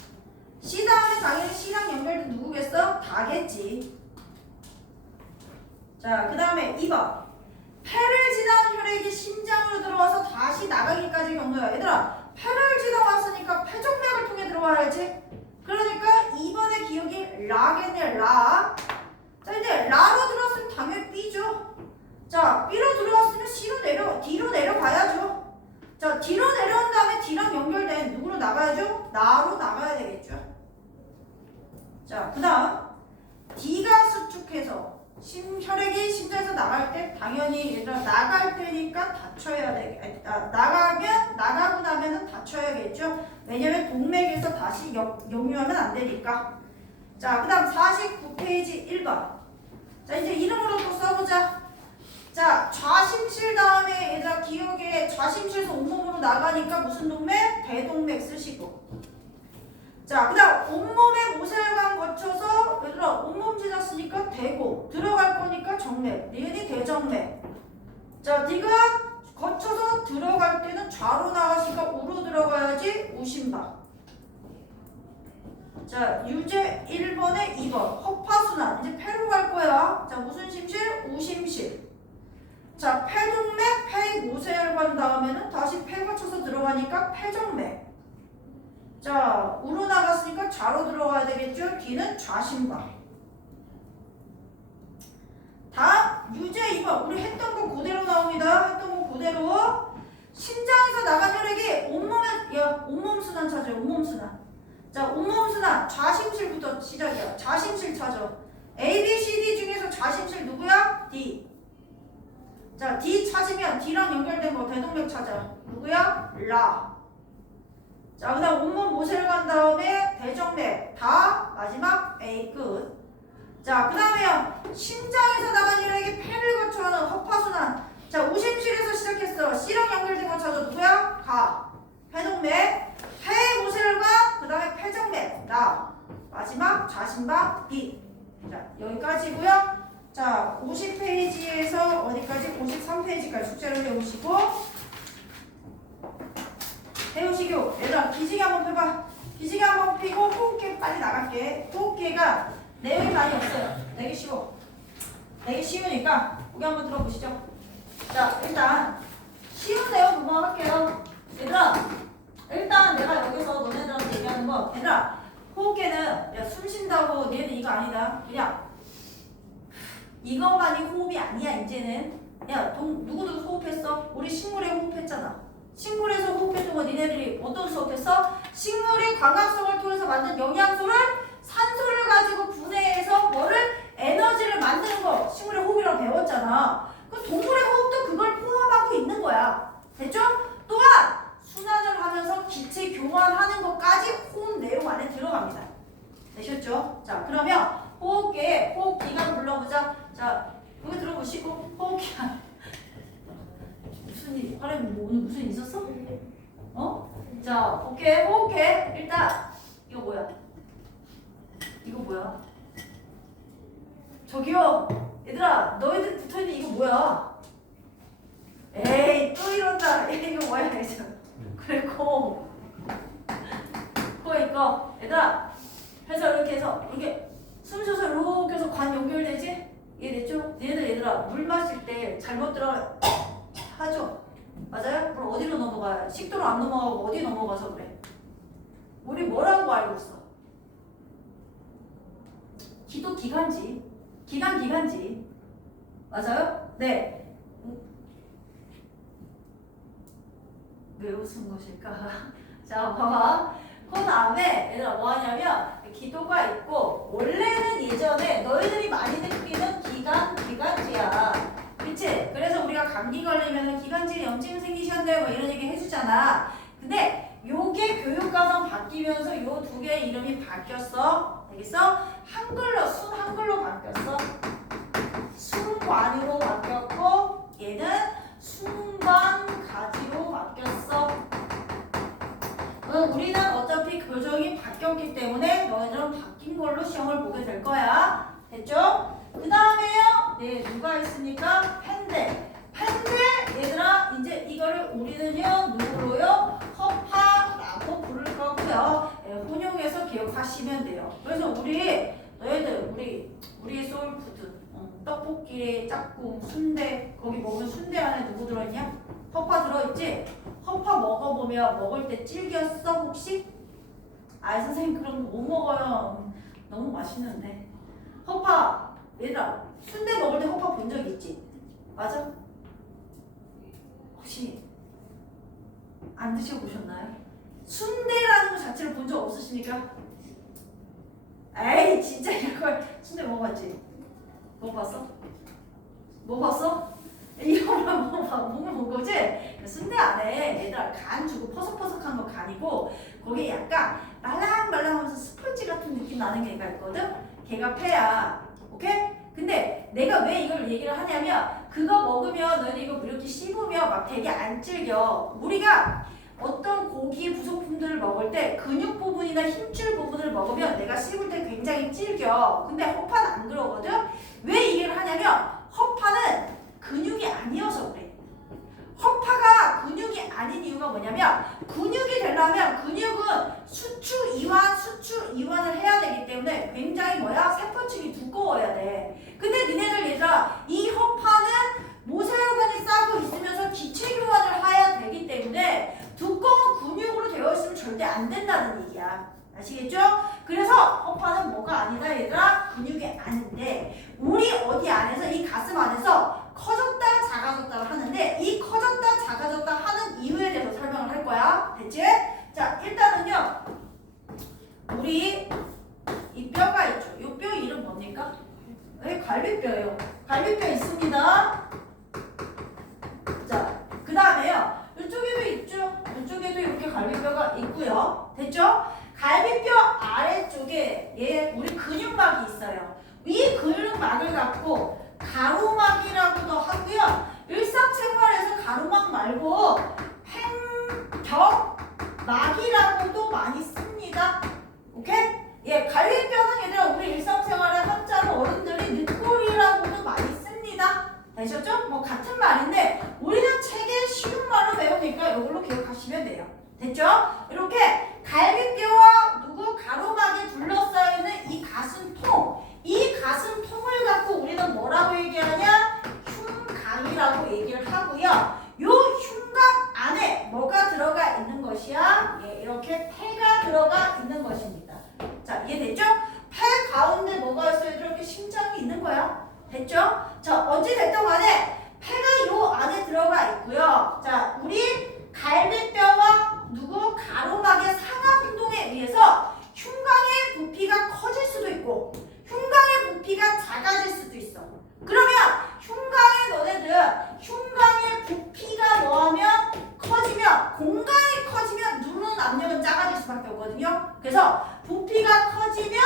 C 다음에 당연히 C랑 연결된 누구겠어? 다겠지. 자, 그 다음에 2번. 폐를 지나는 혈액이 심장으로 들어와서 다시 나가기까지 경로야. 얘들아, 폐를 지나왔으니까 폐정맥을 통해 들어와야지. 그러니까 2번의 기억이 라겠네. 라. 자, 이제 라로 들어왔으면 당연히 B죠. 자, B로 들어왔으면 D로 내려가야죠. 자, D로 내려온 다음에 D랑 연결된 누구로 나가야죠? 나로 나가야 되겠죠. 자, 그 다음 D가 수축해서 혈액이 심장에서 나갈 때 당연히 얘들아 나갈 때니까 닫혀야 되겠. 나가고 나면은 닫혀야겠죠. 왜냐면 동맥에서 다시 역류하면 안 되니까. 자, 그 다음 49페이지 1번. 자, 이제 이름으로 또 써보자. 자, 좌심실 다음에 얘들아 기억에 좌심실에서 온몸으로 나가니까 무슨 동맥? 대동맥 쓰시고. 자, 그 다음 온몸의 모세혈관 거쳐서 얘들아 온몸 지났으니까 대고 들어갈 거니까 정맥. 니은이 대정맥. 자, 네가 거쳐서 들어갈 때는 좌로 나가니까 우로 들어가야지 우심방. 자, 유제 1번에 2번. 허파순환. 이제 폐로 갈 거야. 자, 무슨 심실? 우심실. 자, 폐동맥, 폐모세혈관 다음에는 다시 폐 거쳐서 들어가니까 폐정맥. 자, 우로 나갔으니까 좌로 들어가야 되겠죠? D는 좌심방. 다음 유제 2번. 우리 했던 거 그대로 나옵니다. 했던 거 그대로. 심장에서 나간 혈액이 온몸 순환 찾아요. 온몸 순환. 자, 온몸 순환 좌심실부터 시작이야. 좌심실 찾아. A, B, C, D 중에서 좌심실 누구야? D. 자, D 찾으면 D랑 연결된 거 대동맥 찾아. 누구야? 라. 자, 그 다음 온몸 모세혈관 다음에 대정맥. 다 마지막 A 끝. 자, 그 다음에요. 심장에서 나간 혈액이 폐를 거쳐하는 허파순환. 자, 우심실에서 시작했어. C랑 연결된 거 찾아. 누구야? 가. 배우시교. 얘들아 기지개 한번 펴봐. 기지개 한번 피고 호흡기 빨리 나갈게. 호흡기가 내용이 많이 없어요. 내기 쉬워. 내기 쉬우니까 보기 한번 들어보시죠. 자 일단 쉬운 내용 그만 할게요. 얘들아 일단 내가 여기서 너네들한테 얘기하는 거 얘들아 호흡기는 야, 숨 쉰다고 얘는 이거 아니다. 그냥 이것만이 호흡이 아니야 이제는. 야 누구도 호흡했어? 우리 식물에 호흡했잖아. 식물에서 호흡했던 거 니네들이 어떤 수업했어? 식물이 광합성을 통해서 만든 영양소를 산소를 가지고 분해해서 뭐를 에너지를 만드는 거 식물의 호흡이라고 배웠잖아. 그 동물의 호흡도 그걸 포함하고 있는 거야. 됐죠? 또한 순환을 하면서 기체 교환하는 것까지 호흡 내용 안에 들어갑니다. 되셨죠? 자 그러면 호흡기에 호흡기관 불러보자. 자 여기 들어보시고 호흡기관 무슨 일? 하렘 뭐 오늘 무슨 일 있었어? 어? 자 오케이 호흡기 일단 이거 뭐야? 이거 뭐야? 저기요 얘들아 너희들 붙어있는 이거 뭐야? 에이 또 이런다. 이거 뭐야 이거. 그래 코 이거 얘들아 해서 이렇게 해서 이렇게 숨 쉬어서 이렇게 해서 관 연결되지? 이해됐죠? 얘들아 물 마실 때 잘못 들어가 하죠? 맞아요? 그럼 어디로 넘어가요? 식도로 안 넘어가고 어디 넘어가서 그래? 우리 뭐라고 알고 있어? 기도 기관지 기관지 맞아요? 네. 왜 웃은 것일까? 자 봐봐 그 다음에 얘들아 뭐 하냐면 기도가 있고 원래는 예전에 너희들이 많이 느끼는 기관지야 그치? 그래서 우리가 감기 걸리면 기관지에 염증 생기셨네 뭐 이런 얘기 해주잖아. 근데 요게 교육과정 바뀌면서 요 두 개의 이름이 바뀌었어. 알겠어? 한글로 순한글로 바뀌었어. 순관으로 바뀌었고 얘는 순관가지로 바뀌었어. 우리는 어차피 교정이 바뀌었기 때문에 너희들은 바뀐 걸로 시험을 보게 될 거야. 됐죠? 그 다음에요. 네, 누가 있습니까? 펜데 얘들아 이제 이거를 우리는요 누구로요? 허파라고 부를 거고요. 네, 혼용해서 기억하시면 돼요. 그래서 너희들 우리 소울푸드 떡볶이, 짝꿍, 순대 거기 먹으면 순대 안에 누구 들어있냐? 허파 들어있지? 허파 먹어보면 먹을 때 질겼어 혹시? 아 선생님 그럼 못 먹어요. 너무 맛있는데. 허파 얘들아 순대 먹을 때 허파 본 적 있지? 맞아? 혹시 안 드셔보셨나요? 순대라는 것 자체를 본 적 없으십니까? 에이 진짜 이런 걸 순대 먹어봤지? 먹어봤어? 먹어봤어? 이거만 먹어본 거지? 순대 안에 얘들아 간 주고 퍼석퍼석한 거 간이고 거기에 약간 말랑말랑하면서 스펀지 같은 느낌 나는 게가 있거든? 걔가 폐야. 오케이? 근데 내가 왜 이걸 얘기를 하냐면 그거 먹으면 너희들 이거 이렇게 씹으면 막 되게 안 질겨. 우리가 어떤 고기 부속품들을 먹을 때 근육 부분이나 힘줄 부분을 먹으면 내가 씹을 때 굉장히 질겨. 근데 허파는 안 그러거든? 왜 얘기를 하냐면 허파는 근육이 아니어서 그래. 허파가 근육이 아닌 이유가 뭐냐면 근육이 되려면 근육은 수축 이완을 해야 되기 때문에 굉장히 세포층이 두꺼워야 돼. 근데 니네들 얘들아 이 허파는 모세혈관이 싸고 있으면서 기체 교환을 해야 되기 때문에 두꺼운 근육으로 되어 있으면 절대 안 된다는 얘기야. 아시겠죠? 그래서 허파는 뭐가 아니다 얘들아? 근육이 아닌데 우리 어디 안에서 이 가슴 안에서 커졌다 작아졌다 하는데 이 커졌다 작아졌다 하는 이유에 대해서 설명을 할 거야. 됐지? 자 일단은요 우리 이 뼈가 있죠. 이 뼈 이름 뭡니까? 네, 갈비뼈예요. 갈비뼈 있습니다. 자 그 다음에요 이쪽에도 있죠. 이쪽에도 이렇게 갈비뼈가 있고요. 됐죠? 갈비뼈 아래쪽에 우리 근육막이 있어요. 이 근육막을 갖고 가로막이라고도 하고요. 일상생활에서 가로막 말고 횡격막이라고도 많이 씁니다. 오케이? 예, 갈비뼈는 얘들아 우리 일상생활에 한자로 어른들이 늑골이라고도 많이 씁니다. 되셨죠? 뭐 같은 말인데 우리는 책에 쉬운 말로 배우니까 이걸로 기억하시면 돼요. 됐죠? 이렇게 갈비뼈와 누구 가로막에 둘러싸여있는 이 가슴통, 이 가슴통을 갖고 우리는 뭐라고 얘기하냐? 흉곽이라고 얘기를 하고요. 요 흉곽 안에 뭐가 들어가 있는 것이야? 예, 이렇게 폐가 들어가 있는 것입니다. 자, 이해됐죠? 폐 가운데 뭐가 있어요? 이렇게 심장이 있는 거야. 됐죠? 자, 어찌됐든 간에 폐가 요 안에 들어가 있고요. 자, 우리 갈비뼈와 누구 가로막의 상하 운동에 의해서 흉곽의 부피가 커질 수도 있고 흉곽의 부피가 작아질 수도 있어. 그러면 흉곽의 너네들 흉곽의 부피가 뭐하면 커지면 공간이 커지면 누르는 압력은 작아질 수밖에 없거든요. 그래서 부피가 커지면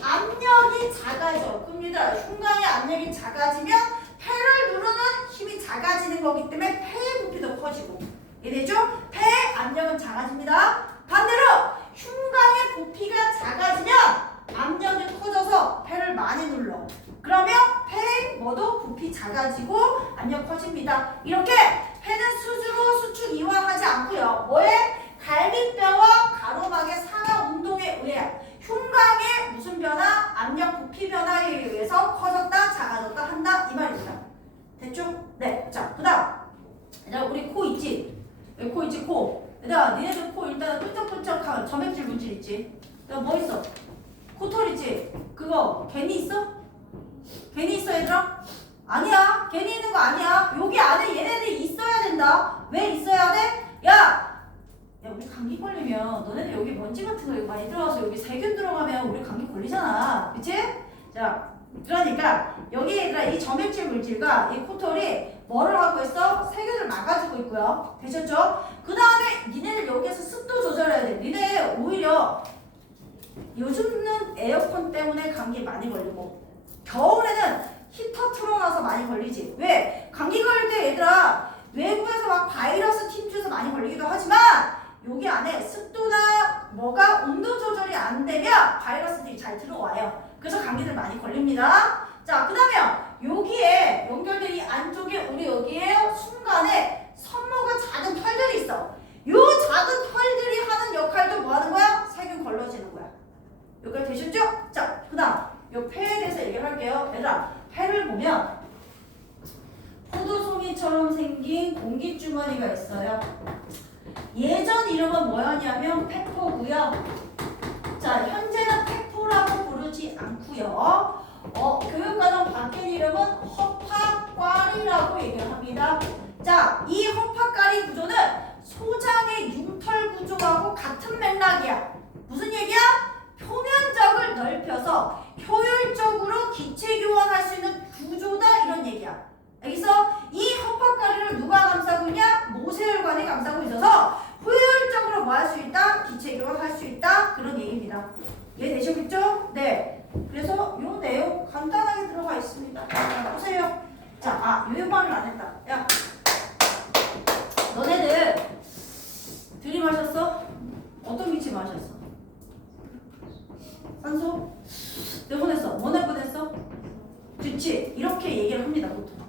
압력이 작아져. 그럼 얘들아 흉곽의 압력이 작아지면 폐를 누르는 힘이 작아지는 거기 때문에 폐의 부피도 커지고. 이해되죠? 폐의 압력은 작아집니다. 반대로 흉곽의 부피가 작아지면 압력이 커져서 폐를 많이 눌러. 그러면 폐의 뭐도 부피 작아지고 압력 커집니다. 이렇게 폐는 수주로 수축 이완하지 않고요. 뭐에? 갈비뼈와 가로막의 상하 운동에 의해 흉곽의 무슨 변화? 압력 부피 변화에 의해서 커졌다 작아졌다 한다 이 말입니다. 됐죠? 네. 자, 그 다음 얘들아 우리 코 있지? 여기 코 있지? 코. 얘들아 니네들 코 일단 끈적끈적한 점액질 물질 있지? 그다음 뭐 있어? 코털 있지? 그거 괜히 있어? 괜히 있어 얘들아? 아니야. 괜히 있는 거 아니야. 여기 안에 얘네들이 있어야 된다. 왜 있어야 돼? 야 우리 감기 걸리면 너네들 여기 먼지 같은 거 많이 들어가서 여기 세균 들어가면 우리 감기 걸리잖아. 그치? 자 그러니까 여기 얘들아 이 점액질 물질과 이 코털이 뭐를 하고 있어? 세균을 막아주고 있고요. 되셨죠? 그 다음에 니네들 여기에서 습도 조절해야 돼. 니네 오히려 요즘은 에어컨 때문에 감기 많이 걸리고 겨울에는 히터 틀어놔서 많이 걸리지. 왜? 감기 걸릴 때 얘들아 외부에서 막 바이러스 팀주에서 많이 걸리기도 하지만 여기 안에 습도나 뭐가 온도 조절이 안 되면 바이러스들이 잘 들어와요. 그래서 감기들 많이 걸립니다. 자, 그 다음에 여기에 연결된 이 안쪽에 우리 여기에 순간에 섬모가 작은 털들이 있어. 요 작은 털들이 하는 역할도 뭐 하는 거야? 세균 걸러지는 거야. 여기까지 되셨죠? 자, 그 다음 요 폐에 대해서 얘기를 할게요. 얘들아 폐를 보면 포도송이처럼 생긴 공기주머니가 있어요. 예전 이름은 뭐였냐면 폐포고요. 자, 현재는 폐포라고 부르지 않고요. 교육과정 바뀐 이름은 허파과리라고 얘기를 합니다. 자, 이 허파과리 구조는 소장의 융털 구조하고 같은 맥락이야. 무슨 얘기야? 표면적을 넓혀서 효율적으로 기체 교환할 수 있는 구조다 이런 얘기야. 알겠어? 이 허파과리를 누가 감싸고 있냐? 모세혈관이 감싸고 있어서 효율적으로 뭐 할 수 있다? 기체 교환할 수 있다 그런 얘기입니다. 이해되셨겠죠? 네. 그래서 요 내용 간단하게 들어가 있습니다. 자, 보세요. 자, 요 말을 안 했다. 야, 너네들 들이마셨어? 어떤 기체 마셨어? 산소? 내보냈어. 뭐 내보냈어? 그치? 이렇게 얘기를 합니다, 보통.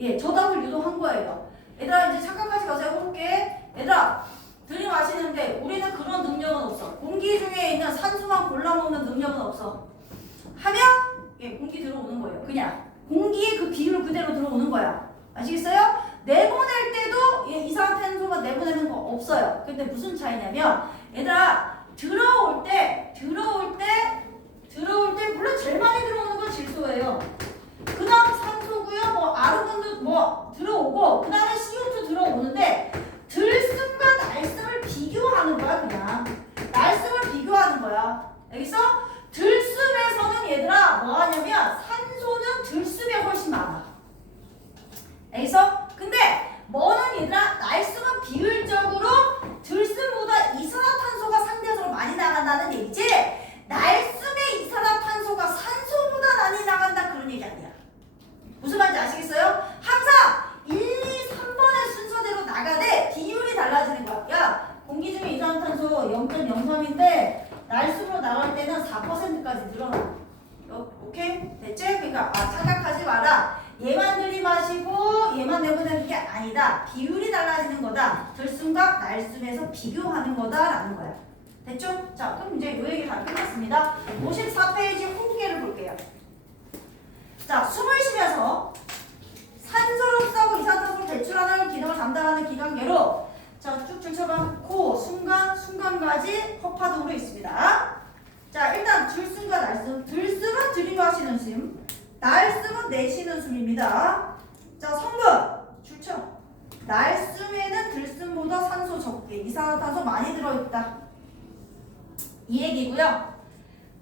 예, 저답을 유도한 거예요. 얘들아, 이제 잠깐까지 가서 해볼게. 얘들아, 들이마시는데 우리는 그런 능력은 없어. 공기 중에 있는 산소만 골라먹는 능력은 없어. 하면, 예, 공기 들어오는 거예요. 그냥. 공기의 그 비율 그대로 들어오는 거야. 아시겠어요? 내보낼 때도 예, 이산화탄소가 내보내는 거 없어요. 근데 무슨 차이냐면, 얘들아, 들어올 때 물론 제일 많이 들어오는 건 질소예요. 그 다음 산소고요. 뭐 아르곤도 뭐 들어오고 그 다음에 CO2 들어오는데 들숨과 날숨을 비교하는 거야. 그냥 날숨을 비교하는 거야. 알겠어? 들숨에서는 얘들아 뭐 하냐면 산소는 들숨에 훨씬 많아. 알겠어? 근데 뭐는 얘들아 날숨은 비율적으로 들숨보다 이산화탄소가 상대적으로 많이 나간다는 얘기지 날숨의 이산화탄소가 산소보다 많이 나간다 그런 얘기 아니야. 무슨 말인지 아시겠어요? 항상 1, 2, 3번의 순서대로 나가되 비율이 달라지는 거야. 야, 공기 중에 이산화탄소 0.03인데 날숨으로 나갈 때는 4%까지 늘어나. 오케이? 됐지? 그러니까 착각하지 마라. 얘만 들이마시고 얘만 내보내는 게 아니다. 비율이 달라지는 거다. 들숨과 날숨에서 비교하는 거다라는 거야. 됐죠? 자, 그럼 이제 이 얘기 다 끝났습니다. 54페이지 후기를 볼게요. 자, 숨을 쉬면서 산소를 흡수하고 이산화탄소를 배출하는 기능을 담당하는 기관계로 자, 쭉 줄쳐봐. 코, 순간, 순간까지 허파 등으로 있습니다. 자, 일단 들숨과 날숨. 들숨은 들이마시는 숨, 날숨은 내쉬는 숨입니다. 자, 성분 줄쳐. 날숨에는 들숨보다 산소 적게, 이산화탄소 많이 들어있다. 이 얘기고요.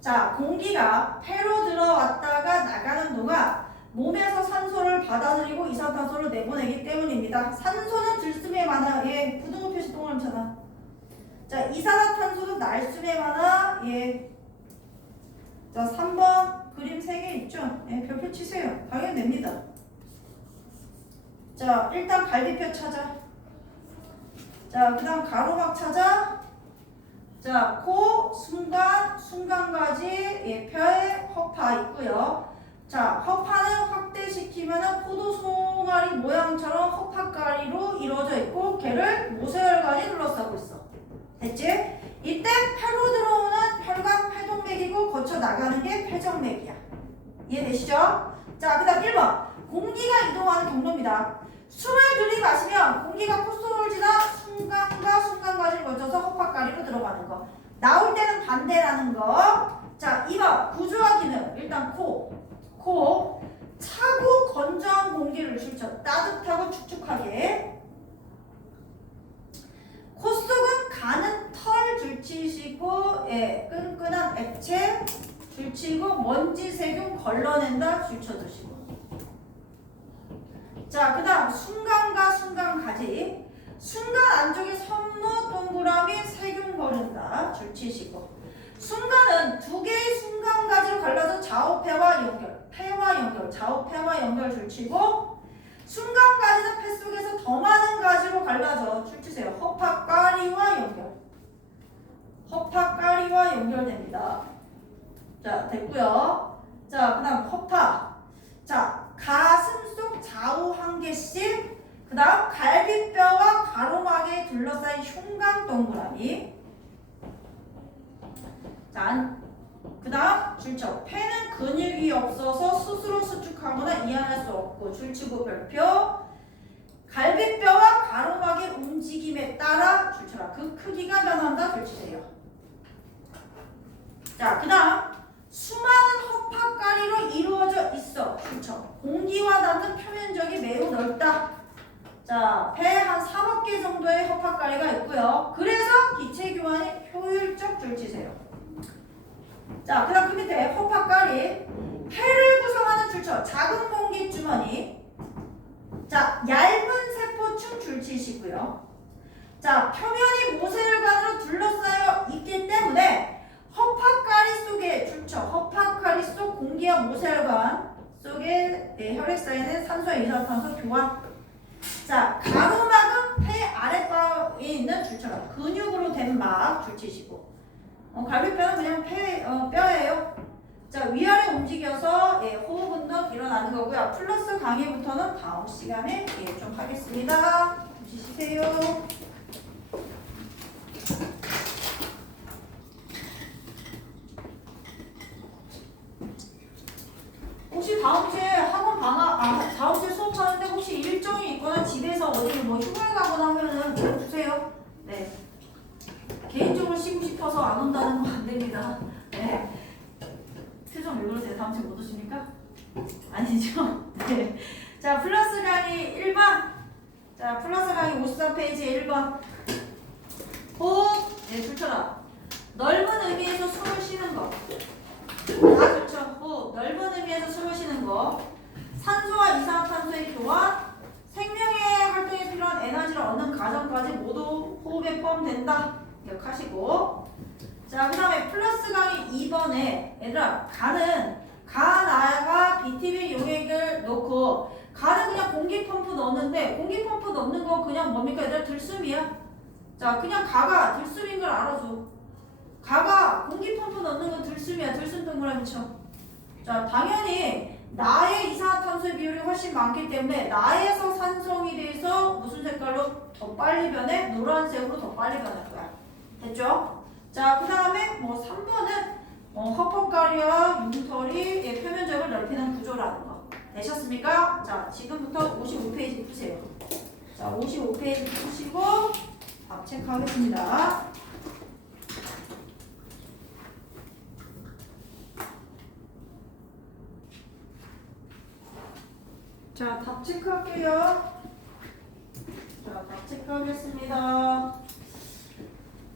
자, 공기가 폐로 들어왔다가 나가는 동안 몸에서 산소를 받아들이고 이산화탄소를 내보내기 때문입니다. 산소는 들숨에 많아. 예, 부등호 표시 동그랗잖아. 자, 이산화탄소는 날숨에 많아. 예. 자, 3번 그림 3개 있죠? 예, 별표 치세요. 당연히 됩니다. 자, 일단 갈비뼈 찾아. 자, 그 다음 가로막 찾아. 자, 코, 순간, 순간까지 예, 뼈에 허파 있고요. 자, 허파는 확대시키면 포도 송아리 모양처럼 허파가리로 이루어져 있고 걔를 모세혈관이 둘러싸고 있어. 됐지? 이때 폐로 들어오는 혈관 폐동맥이고 거쳐 나가는 게 폐정맥이야. 이해되시죠? 자, 그 다음 1번 공기가 이동하는 경로입니다. 숨을 들이마시면 공기가 콧속을 지나 순간과 순간까지 거쳐서 허파가리로 들어가는 거. 나올 때는 반대라는 거. 자, 2번 구조와 기능. 일단 코 차고 건조한 공기를 줄쳐. 따뜻하고 축축하게. 코 속은 가는 털 줄치시고 예, 끈끈한 액체 줄치고 먼지 세균 걸러낸다 줄쳐두시고. 자, 그 다음 순간과 순간까지. 순간 안쪽에 섬무 동그라미 세균 거른다 줄치시고. 순간은 두 개의 순간까지로 갈라서 좌우폐와 연결, 폐와 연결, 좌우폐와 연결 줄치고. 순간까지는 폐 속에서 더 많은 가지로 갈라져 줄치세요. 허파가리와 연결. 허파가리와 연결됩니다. 자, 됐고요. 자, 그 다음 허파. 자, 가슴 속 좌우 한 개씩. 그 다음 갈비뼈와 가로막에 둘러싸인 흉곽 동그라미. 자, 그 다음 줄쳐. 폐는 근육이 없어서 스스로 수축하거나 이완할 수 없고 줄치고 별표. 갈비뼈와 가로막의 움직임에 따라 줄쳐라. 그 크기가 변한다 줄치세요. 자, 그 다음 수많은 허파가리로 이루어져 있어 줄쳐. 공기와 닿는 표면적이 매우 넓다. 자, 폐에 한 3억 개 정도의 허파가리가 있고요. 그래서 기체 교환이 효율적 줄치세요. 자, 그 다음 그 밑에 허파가리. 폐를 구성하는 줄쳐. 작은 공기 주머니. 자, 얇은 세포층 줄치시고요. 자, 표면이 모세혈관으로 둘러싸여 있기 때문에 허파가리 속에 줄쳐. 허파가리 속 공기와 모세혈관 속에 혈액 사이는 산소와 이산화탄소 교환. 자, 가로막은 폐 아랫바에 있는 줄쳐라. 근육으로 된 막 줄치시고. 갈비뼈는 그냥 뼈예요. 자, 위아래 움직여서 예, 호흡 운동 일어나는 거고요. 플러스 강의부터는 다음 시간에 예, 좀 하겠습니다. 잠시 쉬세요. 혹시 다음 주에 학원 다음 주에 수업하는데 혹시 일정이 있거나 집에서 어디 뭐 휴가를 가거나 하면은 연락 주세요. 네. 개인적으로 쉬고 싶어서 안 온다는 거 안 됩니다. 네. 표정 왜 그러세요? 다음 주에 못 오십니까? 아니죠? 네. 자, 플러스 강의 1번. 자, 플러스 강의 54페이지 1번. 호흡. 네, 줄쳐라. 넓은 의미에서 숨을 쉬는 거. 다 좋죠. 호흡. 넓은 의미에서 숨을 쉬는 거. 산소와 이산화탄소의 교환. 생명의 활동에 필요한 에너지를 얻는 과정까지 모두 호흡에 포함된다. 기억하시고. 자, 그 다음에 플러스 강의 2번에 얘들아, 가나가 BTB 용액을 넣고 가는 그냥 공기 펌프 넣는데 공기 펌프 넣는 거 그냥 뭡니까? 얘들아, 들숨이야. 자, 그냥 가가 들숨인 걸 알아줘. 가가 공기 펌프 넣는 건 들숨이야. 들숨 동그라미 쳐. 자, 당연히 나의 이산화탄소의 비율이 훨씬 많기 때문에 나에서 산성이 돼서 무슨 색깔로 더 빨리 변해? 노란색으로 더 빨리 변할 거야. 됐죠? 자, 그 다음에 뭐 3번은 헛헛가리와 융털이 표면적을 넓히는 구조라는 거. 되셨습니까? 자, 지금부터 55페이지 푸세요. 자, 55페이지 푸시고 답 체크하겠습니다. 자, 답 체크할게요. 자, 답 체크하겠습니다.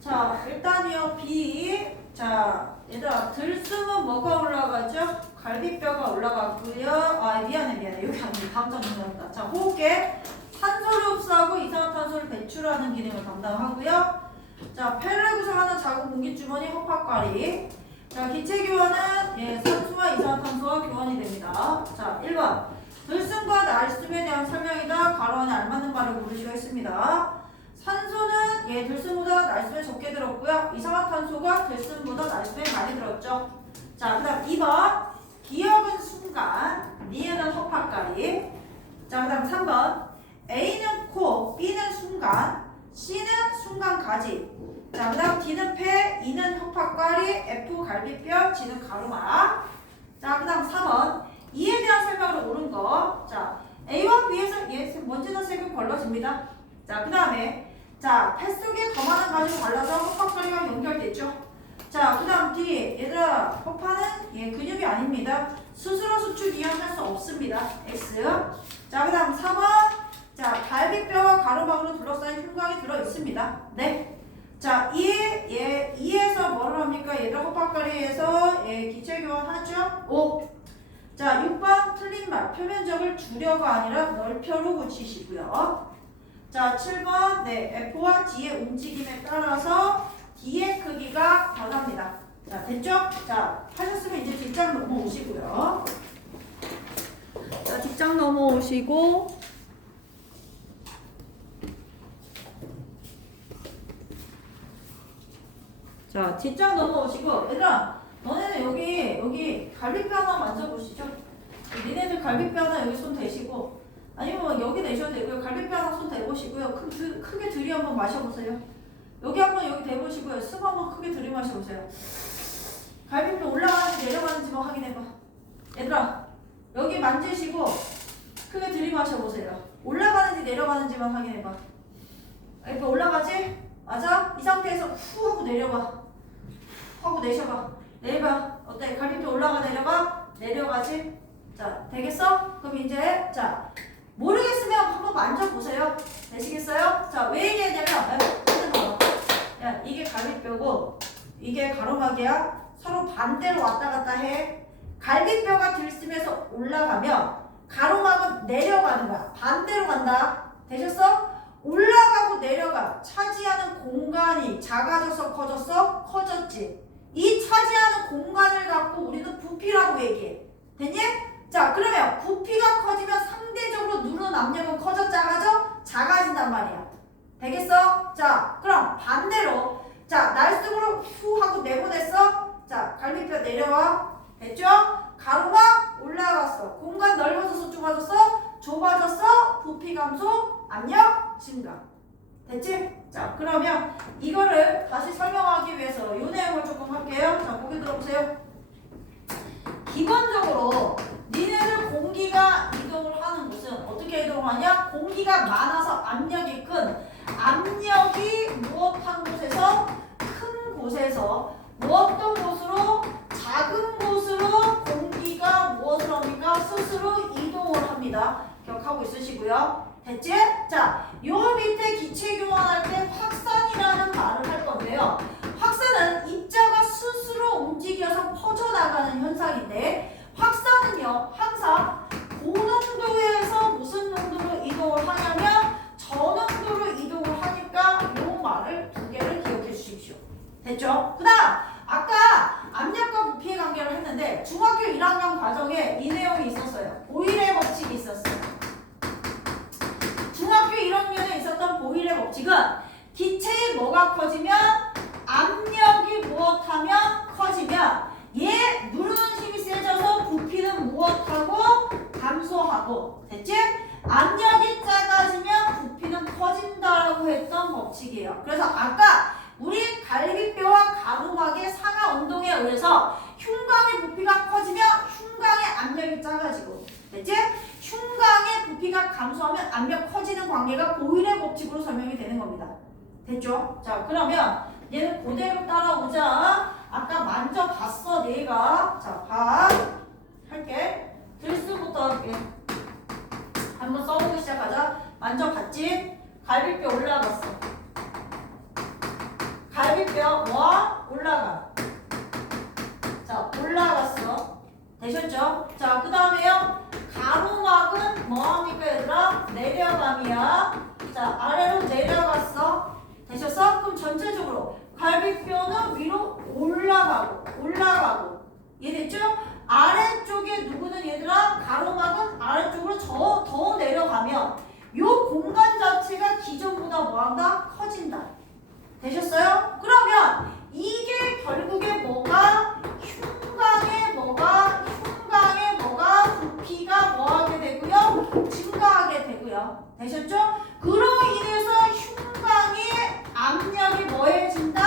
자, 일단이요, B. 자, 얘들아, 들숨은 뭐가 올라가죠? 갈비뼈가 올라가고요. 아, 미안해. 여기 아니네. 다음 장 넘어갔다. 자, 호흡계. 산소를 흡수하고 이산화탄소를 배출하는 기능을 담당하고요. 자, 폐를 구성하는 작은 공기주머니 허파과리. 자, 기체교환은 산소와 이산화탄소와 교환이 됩니다. 자, 1번. 들숨과 날숨에 대한 설명이다. 가로 안에 알맞는 말을 고르시오 했습니다. 산소는 들숨보다 날숨에 적게 들었고요. 이산화탄소가 들숨보다 날숨에 많이 들었죠. 자, 그 다음 2번. 기억은 순간, 니은 허파까리. 자, 그 다음 3번. A는 코, B는 순간, C는 순간가지. 자, 그 다음 D는 폐, E는 허파까리, F 갈비뼈, G는 가로막. 자, 그 다음 4번. 이에 대한 설명으로 옳은 거. 자, A와 B에서 먼지는 색은 걸러집니다. 자, 그 다음에 자, 폐 속에 더 많은 가지로 발라서 허파까리가 연결됐죠. 자, 그 다음 D. 얘들아, 허파는 근육이 아닙니다. 스스로 수축 이완할 수 없습니다. X. 자, 그 다음 3번. 자, 갈비뼈와 가로막으로 둘러싸인 흉곽이 들어있습니다. 네. 자, 2에서 뭐를 합니까? 얘들 허파까리에서 기체교환하죠? 5. 자, 6번 틀린 말. 표면적을 줄여가 아니라 넓혀로 고치시고요. 자, 7번. F와 G의 움직임에 따라서 D의 크기가 변합니다. 자, 됐죠? 자, 하셨으면 이제 뒷장 넘어오시고요. 자, 뒷장 넘어오시고. 자, 뒷장 넘어오시고. 얘들아, 너네는 여기 갈비뼈 하나 만져보시죠. 니네들 갈비뼈 하나 여기 손 대시고, 아니면 여기 대셔도 되고요. 갈비뼈 하나 손 대보시고요. 크게 들이 한번 마셔보세요. 여기 한번 여기 대보시고요. 숨 한번 크게 들이마셔보세요. 갈비뼈 올라가는지 내려가는지만 확인해봐. 얘들아, 여기 만지시고 크게 들이마셔보세요. 올라가는지 내려가는지만 확인해봐. 이렇게 올라가지? 맞아? 이 상태에서 후 하고 내려봐. 하고 내셔봐. 내려봐. 어때? 갈비뼈 올라가 내려가? 내려가지? 자, 되겠어? 그럼 이제 자, 모르겠으면 한번 만져보세요. 되시겠어요? 자, 왜 얘기하냐면 야, 이게 갈비뼈고 이게 가로막이야. 서로 반대로 왔다 갔다 해. 갈비뼈가 들숨에서 올라가면 가로막은 내려가는 거야. 반대로 간다. 되셨어? 올라가고 내려가. 차지하는 공간이 작아져서 커졌어? 커졌지. 이 차지하는 공간을 갖고 우리는 부피라고 얘기해. 됐니? 자, 그러면 부피가 커지면 상대적으로 누르는 압력은 커져 작아져? 작아진단 말이야. 되겠어? 자, 그럼 반대로 자, 날숨으로 후 하고 내보냈어? 자, 갈비뼈 내려와. 됐죠? 가로막 올라갔어. 공간 넓어져서 좁아졌어? 좁아졌어? 부피 감소, 압력 증가. 됐지? 자, 그러면 이거를 다시 설명하기 위해서 이 내용을 조금 할게요. 자, 보기 들어보세요. 기본적으로 니네들 공기가 이동을 하는 곳은 어떻게 이동하냐? 공기가 많아서 압력이 큰, 압력이 무엇한 곳에서 큰 곳에서 무엇던 곳으로 작은 곳으로 공기가 무엇을 합니까? 스스로 이동을 합니다. 기억하고 있으시고요. 됐지? 자, 요 밑에 기체 교환할 때 확산이라는 말을 할 건데요. 확산은 입자가 스스로 움직여서 퍼져나가는 현상인데, 확산은요 항상 고농도에서 무슨 농도로 이동을 하냐면 저농도로 이동을 하니까 요 말을 두 개를 기억해 주십시오. 됐죠? 그 다음 아까 압력과 부피의 관계를 했는데 중학교 1학년 과정에 이 내용이 있었어요. 보일의 법칙이 있었어요. 중학교 1학년에 있었던 보일의 법칙은 기체의 뭐가 커지면 압력이 무엇하면 커지면 얘 누르는 힘이 세져서 부피는 무엇하고 감소하면 압력 커지는 관계가 고일의 법칙으로 설명이 되는 겁니다. 됐죠? 자, 그러면 얘는 그대로 따라오자. 아까 만져봤어, 내가. 자, 봐. 할게. 들수부터 할게. 한번 써보기 시작하자. 만져봤지? 갈비뼈 올라갔어. 갈비뼈 뭐? 올라가. 자, 올라갔어. 되셨죠? 자, 그 다음에요. 가로막은 뭐합니까, 얘들아? 내려감이야. 자, 아래로 내려갔어. 되셨어? 그럼 전체적으로 갈비뼈는 위로 올라가고. 이해됐죠? 아래쪽에 누구는 얘들아? 가로막은 아래쪽으로 더 내려가면 요 공간 자체가 기존보다 뭐한다? 커진다. 되셨어요? 그러면 이게 결국에 뭐가? 흉강에 뭐가 부피가 뭐하게 되고요? 증가하게 되고요. 되셨죠? 그로 인해서 흉강의 압력이 뭐해진다?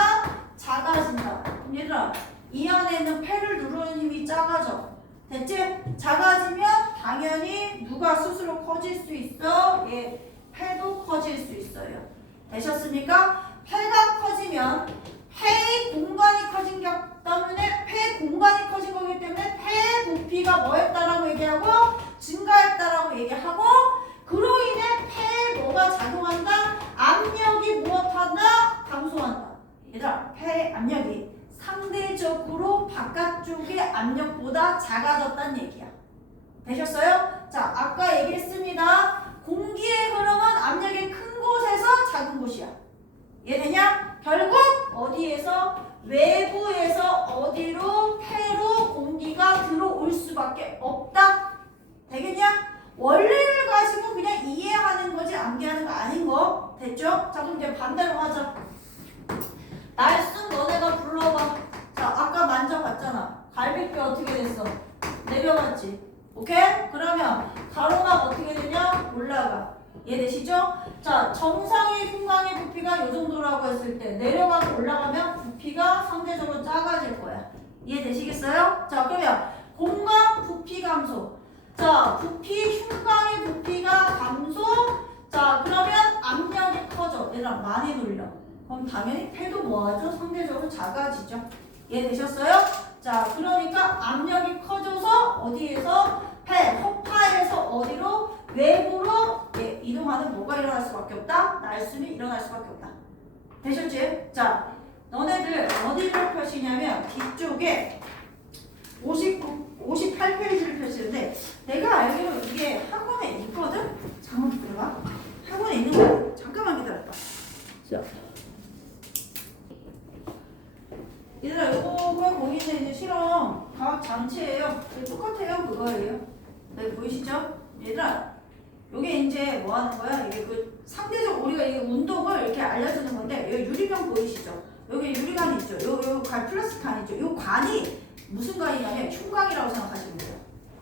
작아진다. 그럼 얘들아, 이 안에 있는 폐를 누르는 힘이 작아져. 됐지? 작아지면 당연히 누가 스스로 커질 수 있어? 예, 폐도 커질 수 있어요. 되셨습니까? 폐가 커지면 폐의 공간이 커진 것 때문에 폐 공간이 커진 거기 때문에 폐의 부피가 뭐했다라고 얘기하고 증가했다라고 얘기하고 그로 인해 폐에 뭐가 작용한다? 압력이 무엇한다? 감소한다. 얘들아, 폐의 압력이 상대적으로 바깥쪽의 압력보다 작아졌다는 얘기야. 되셨어요? 자, 아까 얘기했습니다. 공기의 흐름은 압력이 큰 곳에서 작은 곳이야. 이해되냐? 결국 어디에서? 외부에서 어디로? 폐로 공기가 들어올 수밖에 없다. 되겠냐? 원리를 가지고 그냥 이해하는 거지 암기하는 거 아닌 거. 됐죠? 자, 그럼 이제 반대로 하자. 날쌘 너네가 불러봐. 자, 아까 만져봤잖아. 갈비뼈 어떻게 됐어? 내려갔지. 오케이? 그러면 가로막 어떻게 되냐? 올라가. 이해되시죠? 자, 정상의 흉강의 부피가 이 정도라고 했을 때 내려가고 올라가면 부피가 상대적으로 작아질 거야. 이해되시겠어요? 자, 그러면 공간 부피 감소. 자, 부피, 흉강의 부피가 감소. 자, 그러면 압력이 커져. 얘들아, 많이 눌려. 그럼 당연히 폐도 뭐하죠? 상대적으로 작아지죠. 이해되셨어요? 자, 그러니까 압력이 커져서 어디에서? 폐, 허파에서 어디로? 외부로 이동하는 뭐가 일어날 수밖에 없다? 날쌘이 일어날 수밖에 없다. 되셨지? 자, 너네들 어디를 펴시냐면 뒤쪽에 58페이지를 펴시는데 내가 알기로 이게 학원에 있거든? 잠깐만 기다려봐. 학원에 있는 거야. 잠깐만 기다려봐. 자, 얘들아, 이거가 거기서 이제 실험 과학 장치예요. 똑같아요. 그거예요. 네, 보이시죠? 얘들아, 요게 이제 뭐 하는 거야? 이게 그 상대적 우리가 이 운동을 이렇게 알려주는 건데, 여기 유리병 보이시죠? 여기 유리관 있죠? 요 플라스틱 관 있죠? 요 관이 무슨 관이냐면 흉관이라고 생각하시면 돼요.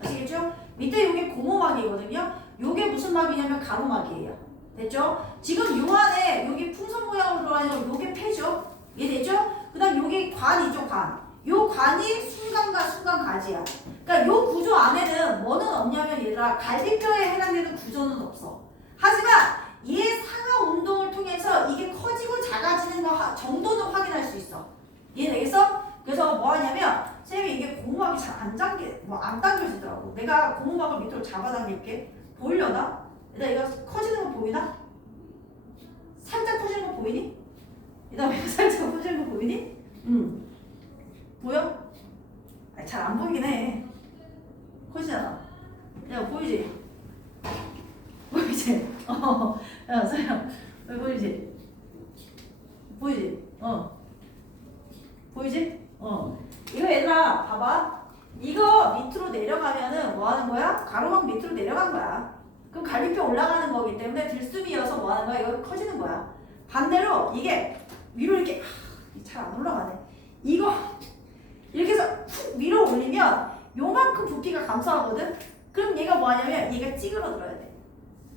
아시겠죠? 밑에 요게 고무막이거든요. 요게 무슨 막이냐면 가로막이에요. 됐죠? 지금 요 안에 여기 풍선 모양으로 들어가는 요게 폐죠? 이해됐죠? 그 다음 여기 관이죠, 관. 요 관이 순간과 순간가지야. 그러니까 요 구조 안에는 뭐는 없냐면 얘들아, 갈비뼈에 해당되는 구조는 없어. 하지만 얘 상하 운동을 통해서 이게 커지고 작아지는 거 정도는 확인할 수 있어. 이해되겠어? 그래서 뭐 하냐면 쌤이 이게 고무막이 잘 안 당겨지더라고. 내가 고무막을 밑으로 잡아당길게. 보이려나? 얘들아, 이거 커지는 거 보이나? 살짝 커지는 거 보이니? 얘들아, 이거 살짝 커지는 거 보이니? 보여? 잘 안 보이긴 해. 커지잖아. 야, 보이지? 보이지? 야, 서영, 왜 보이지? 보이지? 보이지? 이거 얘들아, 봐봐. 이거 밑으로 내려가면은 뭐 하는 거야? 가로막 밑으로 내려간 거야. 그럼 갈비뼈 올라가는 거기 때문에 들숨이어서 뭐 하는 거야? 이거 커지는 거야. 반대로 이게 위로 이렇게 잘 안 올라가네. 이거 이렇게 해서 훅 위로 올리면 요만큼 부피가 감소하거든? 그럼 얘가 뭐 하냐면 얘가 찌그러들어야 돼.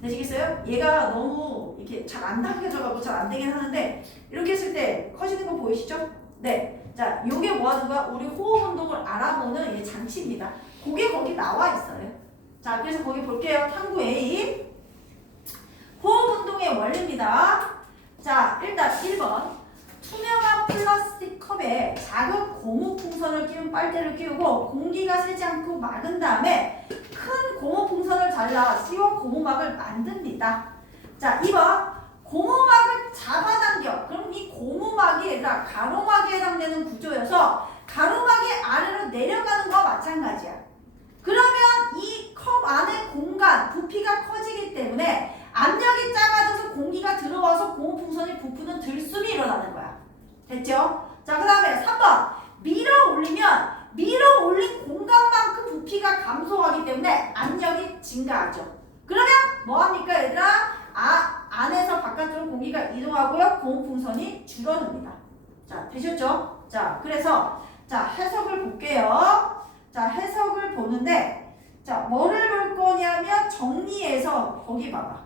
되시겠어요? 얘가 너무 이렇게 잘 안 당겨져가지고 잘 안 되긴 하는데 이렇게 했을 때 커지는 거 보이시죠? 네. 자, 요게 뭐 하는 거야? 우리 호흡 운동을 알아보는 이 장치입니다. 그게 거기 나와 있어요. 자, 그래서 거기 볼게요. 탐구 A. 호흡 운동의 원리입니다. 자, 일단 1번. 투명한 플라스틱 컵에 작은 고무 풍선을 끼운 빨대를 끼우고 공기가 새지 않고 막은 다음에 큰 고무 풍선을 잘라 씌워 고무막을 만듭니다. 자, 2번. 고무막을 잡아당겨. 그럼 이 고무막이 얘들아 가로막에 해당되는 구조여서 가로막이 아래로 내려가는 거와 마찬가지야. 그러면 이 컵 안의 공간, 부피가 커지기 때문에 압력이 작아져서 공기가 들어와서 고무풍선이 부푸는 들숨이 일어나는 거야. 됐죠? 자, 그 다음에 3번. 밀어 올린 공간만큼 부피가 감소하기 때문에 압력이 증가하죠. 그러면 뭐합니까 얘들아? 안에서 바깥으로 공기가 이동하고요. 고무풍선이 줄어듭니다. 자, 되셨죠? 자, 그래서 자, 해석을 볼게요. 자, 해석을 보는데 자, 뭐를 볼 거냐면 정리해서 거기 봐봐.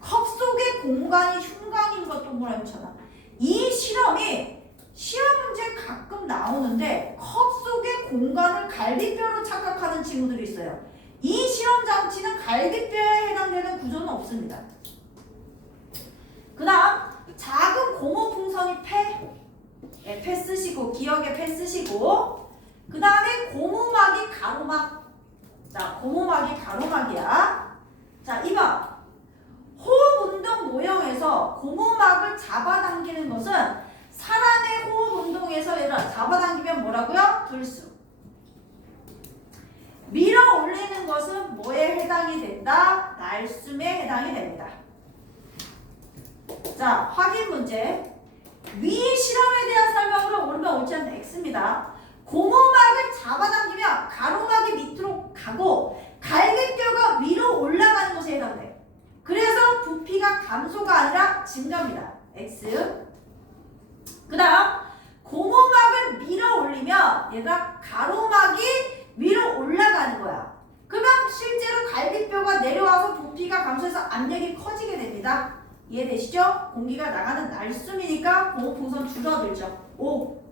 컵 속의 공간이 흉곽인 것 동그라미 쳐놔. 이 실험이 시험 문제 가끔 나오는데 컵 속의 공간을 갈비뼈로 착각하는 친구들이 있어요. 이 실험 장치는 갈비뼈에 해당되는 구조는 없습니다. 그 다음 작은 고무 풍선이 패 쓰시고 기억에 패 쓰시고 그 다음에 고무막이 가로막. 자, 고무막이 가로막이야. 자, 2번. 호흡 운동 모형에서 고무막을 잡아당기는 것은 사람의 호흡 운동에서 얘들아 잡아당기면 뭐라고요? 들숨. 밀어 올리는 것은 뭐에 해당이 된다? 날숨에 해당이 됩니다. 자, 확인 문제. 위 실험에 대한 설명으로 옳으면 옳지 않는 X입니다. 고무막을 잡아당기면 가로막이 밑으로 가고 갈비뼈가 위로 올라가는 것에 해당돼. 그래서 부피가 감소가 아니라 증가입니다. X. 그 다음 고무막을 밀어 올리면 얘가 가로막이 위로 올라가는 거야. 그러면 실제로 갈비뼈가 내려와서 부피가 감소해서 압력이 커지게 됩니다. 이해되시죠? 공기가 나가는 날숨이니까 고무풍선 줄어들죠. 5.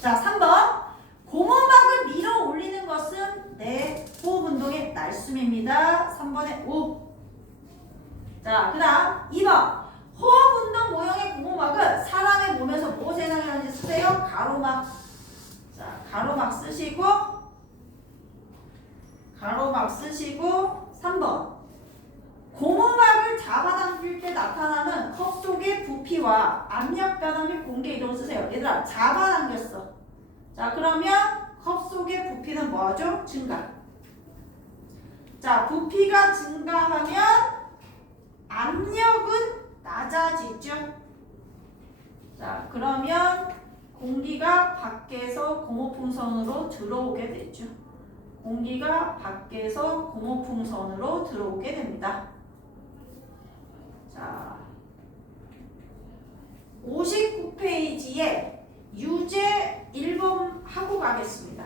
자, 3번. 고무막을 밀어 올리는 것은 호흡 운동의 날숨입니다. 3번에 5. 자, 그 다음 2번. 호흡 운동 모형의 고무막은 사람의 몸에서 무엇에 해당하는지 쓰세요. 가로막. 자, 가로막 쓰시고 3번. 고무막을 잡아당길 때 나타나는 컵 속의 부피와 압력 변화 및 공기 이동을 쓰세요. 얘들아, 잡아당겼어. 자, 그러면 컵 속의 부피는 뭐하죠? 증가. 자, 부피가 증가하면 압력은 낮아지죠. 자, 그러면 공기가 밖에서 고무풍선으로 들어오게 되죠. 공기가 밖에서 고무풍선으로 들어오게 됩니다. 자, 59페이지에 유제 1번 하고 가겠습니다.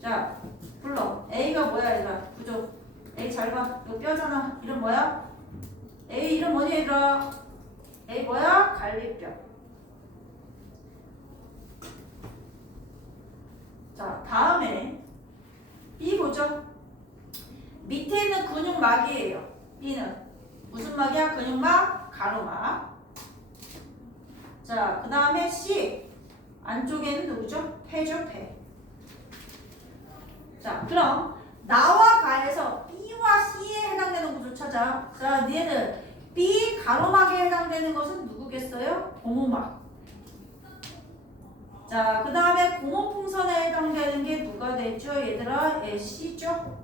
자, 불러. A가 뭐야 얘들아? 구조. A 잘 봐. 이거 뼈잖아. 이름 뭐야? A 이름 뭐니 얘들아? A 뭐야? 갈비뼈. 자, 다음에 B 보죠. 밑에 있는 근육막이에요. B는 무슨 막이야? 근육막, 가로막. 자, 그 다음에 C. 안쪽에는 누구죠? 폐죠, 폐. 자, 그럼 나와 가에서 B와 C에 해당되는 구조 찾아. 자, 얘는 B 가로막에 해당되는 것은 누구겠어요? 고무막. 자, 그 다음에 고무풍선에 해당되는 게 누가 되죠? 얘들아, C죠?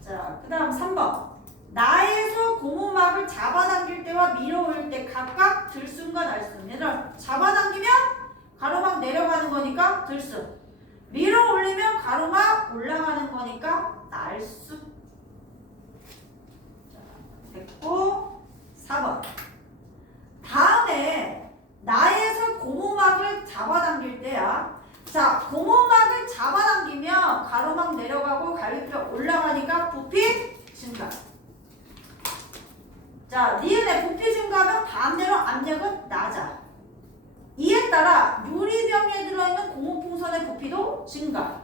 자, 그 다음 3번. 나에서 고무막을 잡아당길 때와 밀어 올릴 때 각각 들숨과 날숨. 얘들아, 잡아당기면 가로막 내려가는 거니까 들숨. 밀어 올리면 가로막 올라가는 거니까 날숨. 자, 됐고 4번. 다음에 나에서 고무막을 잡아당길 때야. 자, 고무막을 잡아당기면 가로막 내려가고 갈비뼈 올라가니까 부피 증가. 자, 니은의 부피 증가하면 반대로 압력은 낮아. 이에 따라 유리병에 들어있는 고무풍선의 부피도 증가.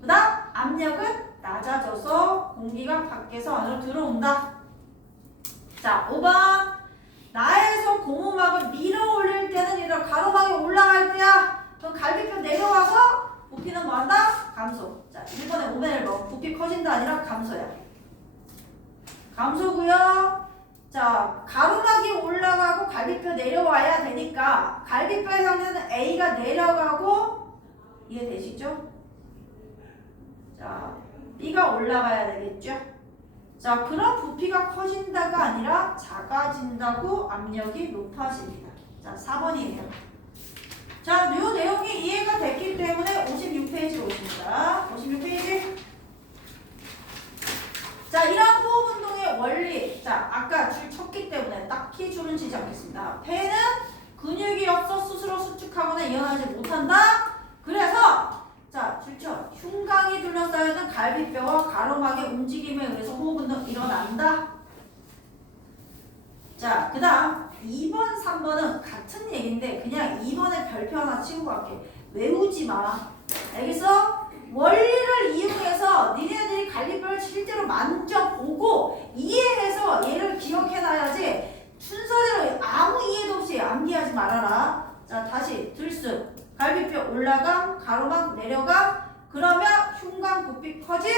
그 다음 압력은 낮아져서 공기가 밖에서 들어온다. 자, 5번. 나에서 고무막을 밀어 올릴 때는 이런 가로막이 올라갈 때야. 그럼 갈비뼈 내려와서 부피는 뭐한다? 감소. 자, 1번에 5번에 뭐 부피 커진다 아니라 감소야. 감소고요. 자, 가로막이 올라가고 갈비뼈 내려와야 되니까 갈비뼈의 상태는 A가 내려가고 이해되시죠? 자, B가 올라가야 되겠죠? 자, 그럼 부피가 커진다가 아니라 작아진다고 압력이 높아집니다. 자, 4번이에요. 자, 이 내용이 이해가 됐기 때문에 56페이지로 오십니다. 56페이지. 자, 이러한 호흡 운동의 원리. 자, 아까 줄 쳤기 때문에 딱히 줄은 치지 않겠습니다. 폐는 근육이 없어 스스로 수축하거나 이완하지 못한다. 그래서 자, 줄 쳐. 흉곽이 둘러싸여있는 갈비뼈와 가로막의 움직임에 의해서 호흡 운동 일어난다. 자, 그 다음 2번, 3번은 같은 얘기인데 그냥 2번에 별표 하나 치고 갈게. 외우지 마. 알겠어? 원리를 이용해서 니네들이 갈비뼈를 실제로 만져보고 이해해서 얘를 기억해놔야지 순서대로 아무 이해도 없이 암기하지 말아라. 자, 다시 들쑥. 갈비뼈 올라감, 가로막 내려감. 그러면 흉곽 부피 커짐,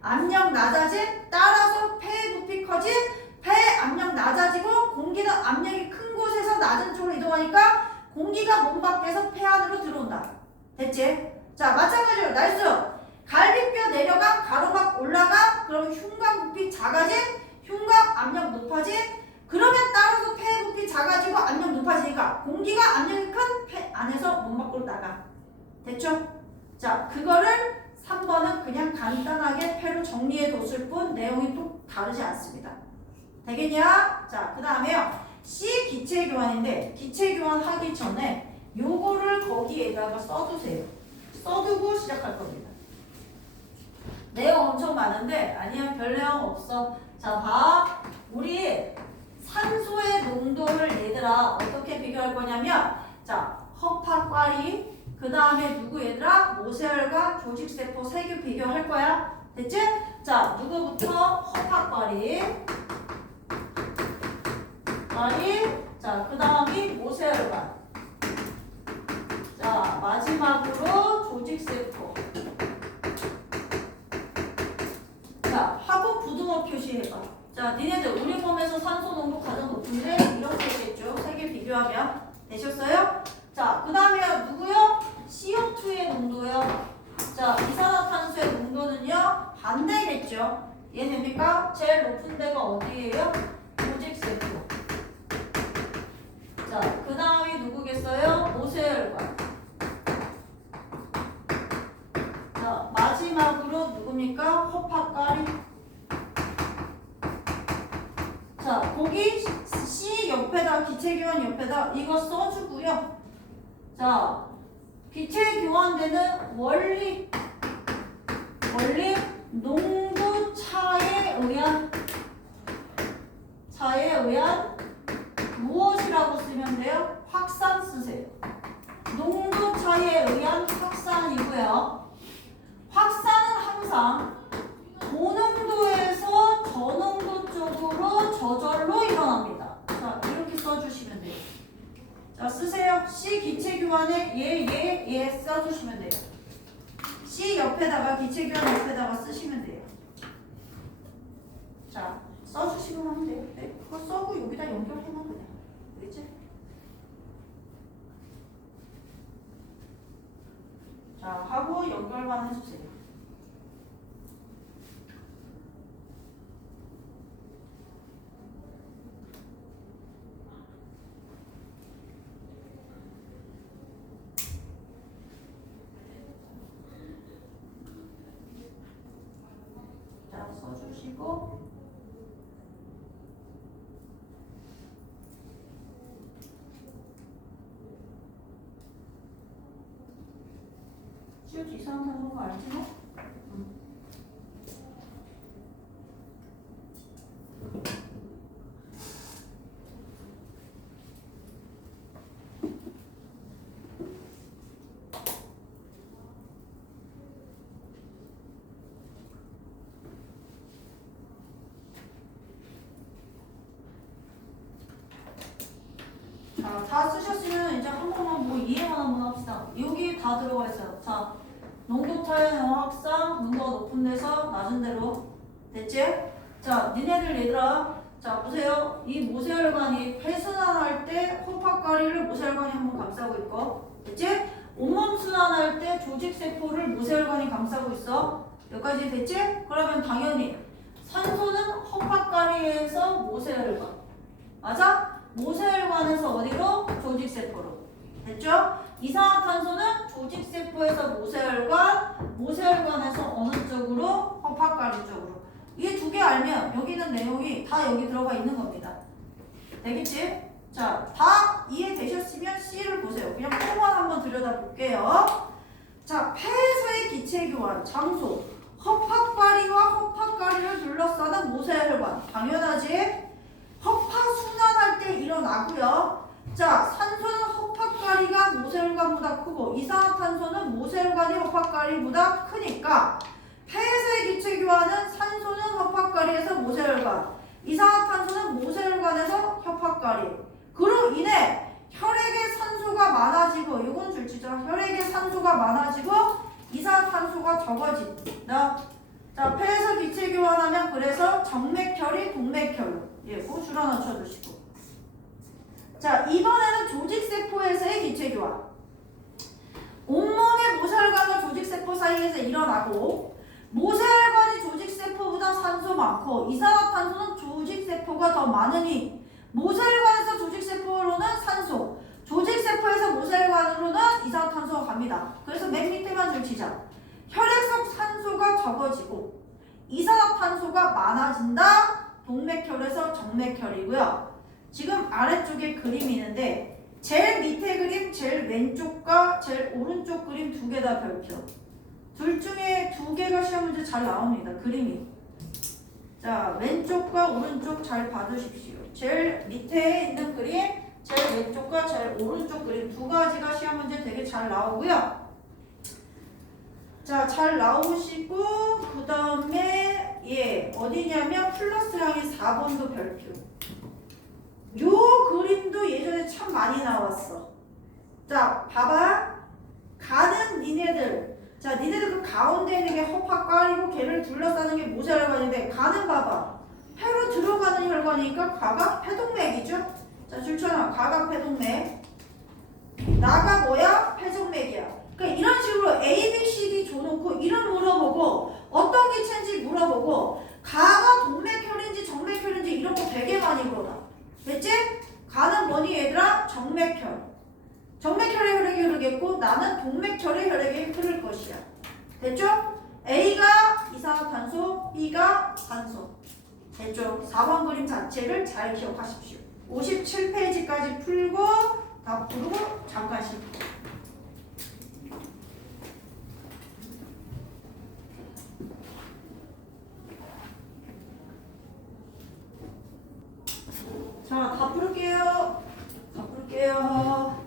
압력 낮아짐. 따라서 폐 부피 커짐, 폐 압력 낮아지고 공기는 압력이 큰 곳에서 낮은 쪽으로 이동하니까 공기가 몸 밖에서 폐 안으로 들어온다. 됐지? 자, 마찬가지로 날수. 갈비뼈 내려감, 가로막 올라감. 그러면 흉곽 부피 작아짐, 흉곽 압력 높아짐. 그러면 따라서 폐 부피 작아지고 압력 높아지니까 공기가 압력이 큰 폐 안에서 몸 밖으로 나가. 됐죠? 자, 그거를 3번은 그냥 간단하게 폐로 정리해 뒀을 뿐 내용이 또 다르지 않습니다. 되겠냐? 자, 그 다음에요. C 기체 교환인데 기체 교환 하기 전에 요거를 거기에다가 써두세요. 써두고 시작할 겁니다. 내용 엄청 많은데 아니야, 별 내용 없어. 자, 봐. 우리 산소의 농도를 얘들아 어떻게 비교할 거냐면 자, 허파과리 그 다음에 누구 얘들아? 모세혈관, 조직세포, 세균 비교할 거야. 됐지? 자, 누구부터? 허파과리 자, 그 다음이 모세혈관. 자, 마지막으로 조직세포. 자, 하고 부등호 표시해봐. 자, 니네들 우리 몸에서 산소 농도 가장 높은데 이렇게 되겠죠. 세 개 비교하면. 되셨어요? 자, 그 다음에 누구요? CO2의 농도요. 자, 이산화탄소의 농도는요 반대겠죠. 이해됩니까? 제일 높은 데가 어디예요? 조직세포. 자, 그 다음이 누구겠어요? 모세혈관. 자, 마지막으로 누굽니까? 허파까리. 자, 거기 C 옆에다 기체교환 옆에다 이거 써주고요. 자, 기체교환되는 원리 농도 차에 의한 무엇이라고 쓰면 돼요? 확산 쓰세요. 농도 차에 의한 확산이고요. 확산은 항상 고농도에서 저농도 쪽으로 저절로 일어납니다. 자, 이렇게 써주시면 돼요. 자, 쓰세요. C 기체교환에 얘 써주시면 돼요. C 옆에다가 기체교환 옆에다가 쓰시면 돼요. 자, 써주시면 하면 돼요. 네, 그거 써고 여기다 연결해놔 그냥. 알겠지? 자, 하고 연결만 해주세요. 자, 써주시고 CO2 이산화탄소 알지 뭐? 자, 다 쓰셨으면 이제 한 번만 뭐 이해만 한번 합시다. 여기 다 들어가 있어요. 자, 농도타의 확산, 농도가 높은 데서 낮은 데로. 됐지? 자, 니네들 얘들아. 자, 보세요. 이 모세혈관이 폐순환할 때 호박가리를 모세혈관이 한번 감싸고 있고. 됐지? 온몸 순환할 때 조직세포를 모세혈관이 감싸고 있어. 여기까지 됐지? 그러면 당연히 산소는 허파가리에서 모세혈관. 맞아? 모세혈관에서 어디로? 조직세포로. 됐죠? 이산화탄소는 조직세포에서 모세혈관, 모세혈관에서 어느 쪽으로? 허파가리 쪽으로. 이 두 개 알면 여기 있는 내용이 다 여기 들어가 있는 겁니다. 되겠지? 자, 다 이해되셨으면 C를 보세요. 그냥 표만 한번 들여다볼게요. 자, 폐에서의 기체교환, 장소. 허파가리와 허파가리를 둘러싸는 모세혈관. 당연하지? 허파 순환할 때 일어나고요. 자, 산소는 허파가리가 모세혈관보다 크고 이산화탄소는 모세혈관이 허파가리보다 크니까 폐에서의 기체교환은 산소는 허파가리에서 모세혈관, 이산화탄소는 모세혈관에서 허파가리. 그로 인해 혈액의 산소가 많아지고 이건 줄지죠. 혈액의 산소가 많아지고 이산화탄소가 적어진다. 자, 폐에서 기체 교환하면 그래서 정맥혈이 동맥혈로. 예, 그거 줄 하나 쳐주시고. 자, 이번에는 조직세포에서의 기체 교환. 온몸의 모세혈관과 조직세포 사이에서 일어나고 모세혈관이 조직세포보다 산소 많고 이산화탄소는 조직세포가 더 많으니 모세혈관에서 조직세포로는 산소, 조직세포에서 모세혈관으로는 이산화탄소가 갑니다. 그래서 맨 밑에만 줄 치자. 혈액 속 산소가 적어지고 이산화탄소가 많아진다. 동맥혈에서 정맥혈이고요. 지금 아래쪽에 그림이 있는데 제일 밑에 그림, 제일 왼쪽과 제일 오른쪽 그림 두 개 다 별표. 둘 중에 두 개가 시험 문제 잘 나옵니다. 그림이. 자, 왼쪽과 오른쪽 잘 봐두십시오. 제일 밑에 있는 그림, 제일 왼쪽과 제일 오른쪽 그림 두 가지가 시험 문제 되게 잘 나오고요. 자, 잘 나오시고 그 다음에 예, 어디냐면 플러스랑이 4번도 별표. 요 그림도 예전에 참 많이 나왔어. 자, 봐봐. 가는 니네들. 자, 니네들 그 가운데 있는 게 허파가리고 걔를 둘러싸는 게 모세혈관인데 가는 봐봐. 폐로 들어가는 혈관이니까 가가 폐동맥이죠. 자, 줄쳐놔. 가가 폐동맥. 나가 뭐야? 폐정맥이야. 그러니까 이런 식으로 A, B, C, D 줘놓고 이름 물어보고 어떤 기체인지 물어보고 가가 동맥혈인지 정맥혈인지 이런 거 되게 많이 물어봐. 됐지? 가는 뭐니 얘들아? 정맥혈. 정맥혈의 혈액이 흐르겠고 나는 동맥혈의 혈액이 흐를 것이야. 됐죠? A가 이산화탄소, B가 산소. 됐죠? 4번 그림 자체를 잘 기억하십시오. 57페이지까지 풀고 다 풀고 잠깐 쉬고. 자, 다 풀을게요. 다 풀을게요.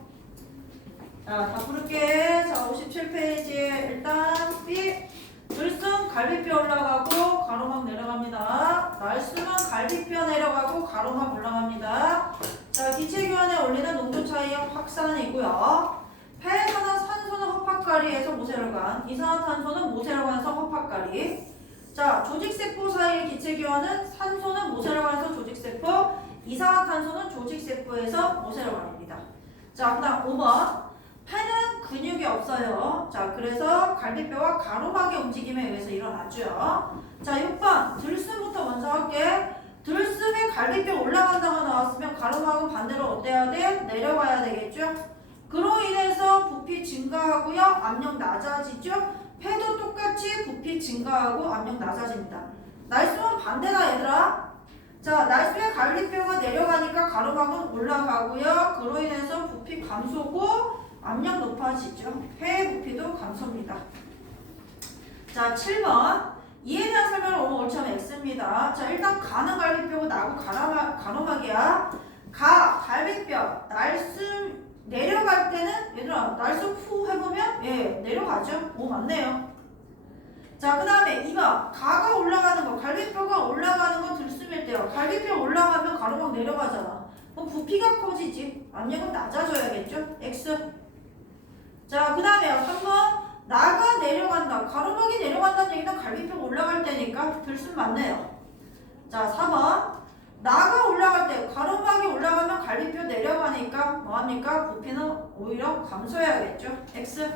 자, 다 풀을게. 자, 57페이지에 일단 B. 들숨 갈비뼈 올라가고 가로막 내려갑니다. 날숨은 갈비뼈 내려가고 가로막 올라갑니다. 자, 기체교환에 올리는 농도 차이의 확산이고요. 폐에서는 산소는 허파가리에서 모세혈관, 이산화탄소는 모세혈관에서 허파가리. 자, 조직세포 사이의 기체교환은 산소는 모세혈관에서 조직세포, 이산화탄소는 조직세포에서 모세혈관입니다. 자, 그 다음 5번. 폐는 근육이 없어요. 자, 그래서 갈비뼈와 가로막의 움직임에 의해서 일어나죠. 자, 6번. 들숨부터 먼저 할게. 들숨에 갈비뼈 올라간다고 나왔으면 가로막은 반대로 어때야 돼? 내려가야 되겠죠? 그로 인해서 부피 증가하고요. 압력 낮아지죠? 폐도 똑같이 부피 증가하고 압력 낮아집니다. 날숨은 반대다 얘들아. 자, 날숨에 갈비뼈가 내려가니까 가로막은 올라가고요. 그로 인해서 부피 감소고 압력 높아지죠. 폐의 부피도 감소입니다. 자, 7번. 이에 대한 설명을 오늘 올 처음 X입니다. 자, 일단 가는 갈비뼈고 나고 가로막이야. 갈비뼈, 날숨 내려갈 때는 얘들아 날숨 후 해보면 예, 내려가죠. 오, 맞네요. 자, 그 다음에 2번. 가가 올라가는 거, 갈비뼈가 올라가는 건 들숨일 때요. 갈비뼈 올라가면 가로막 내려가잖아. 그럼 부피가 커지지. 압력은 낮아져야겠죠? X. 자, 그 다음에요. 3번. 나가 내려간다. 가로막이 내려간다는 얘기는 갈비뼈 올라갈 때니까 들숨 맞네요. 자, 4번. 나가 올라갈 때 가로막이 올라가면 갈비뼈 내려가니까 뭐합니까? 부피는 오히려 감소해야겠죠? X.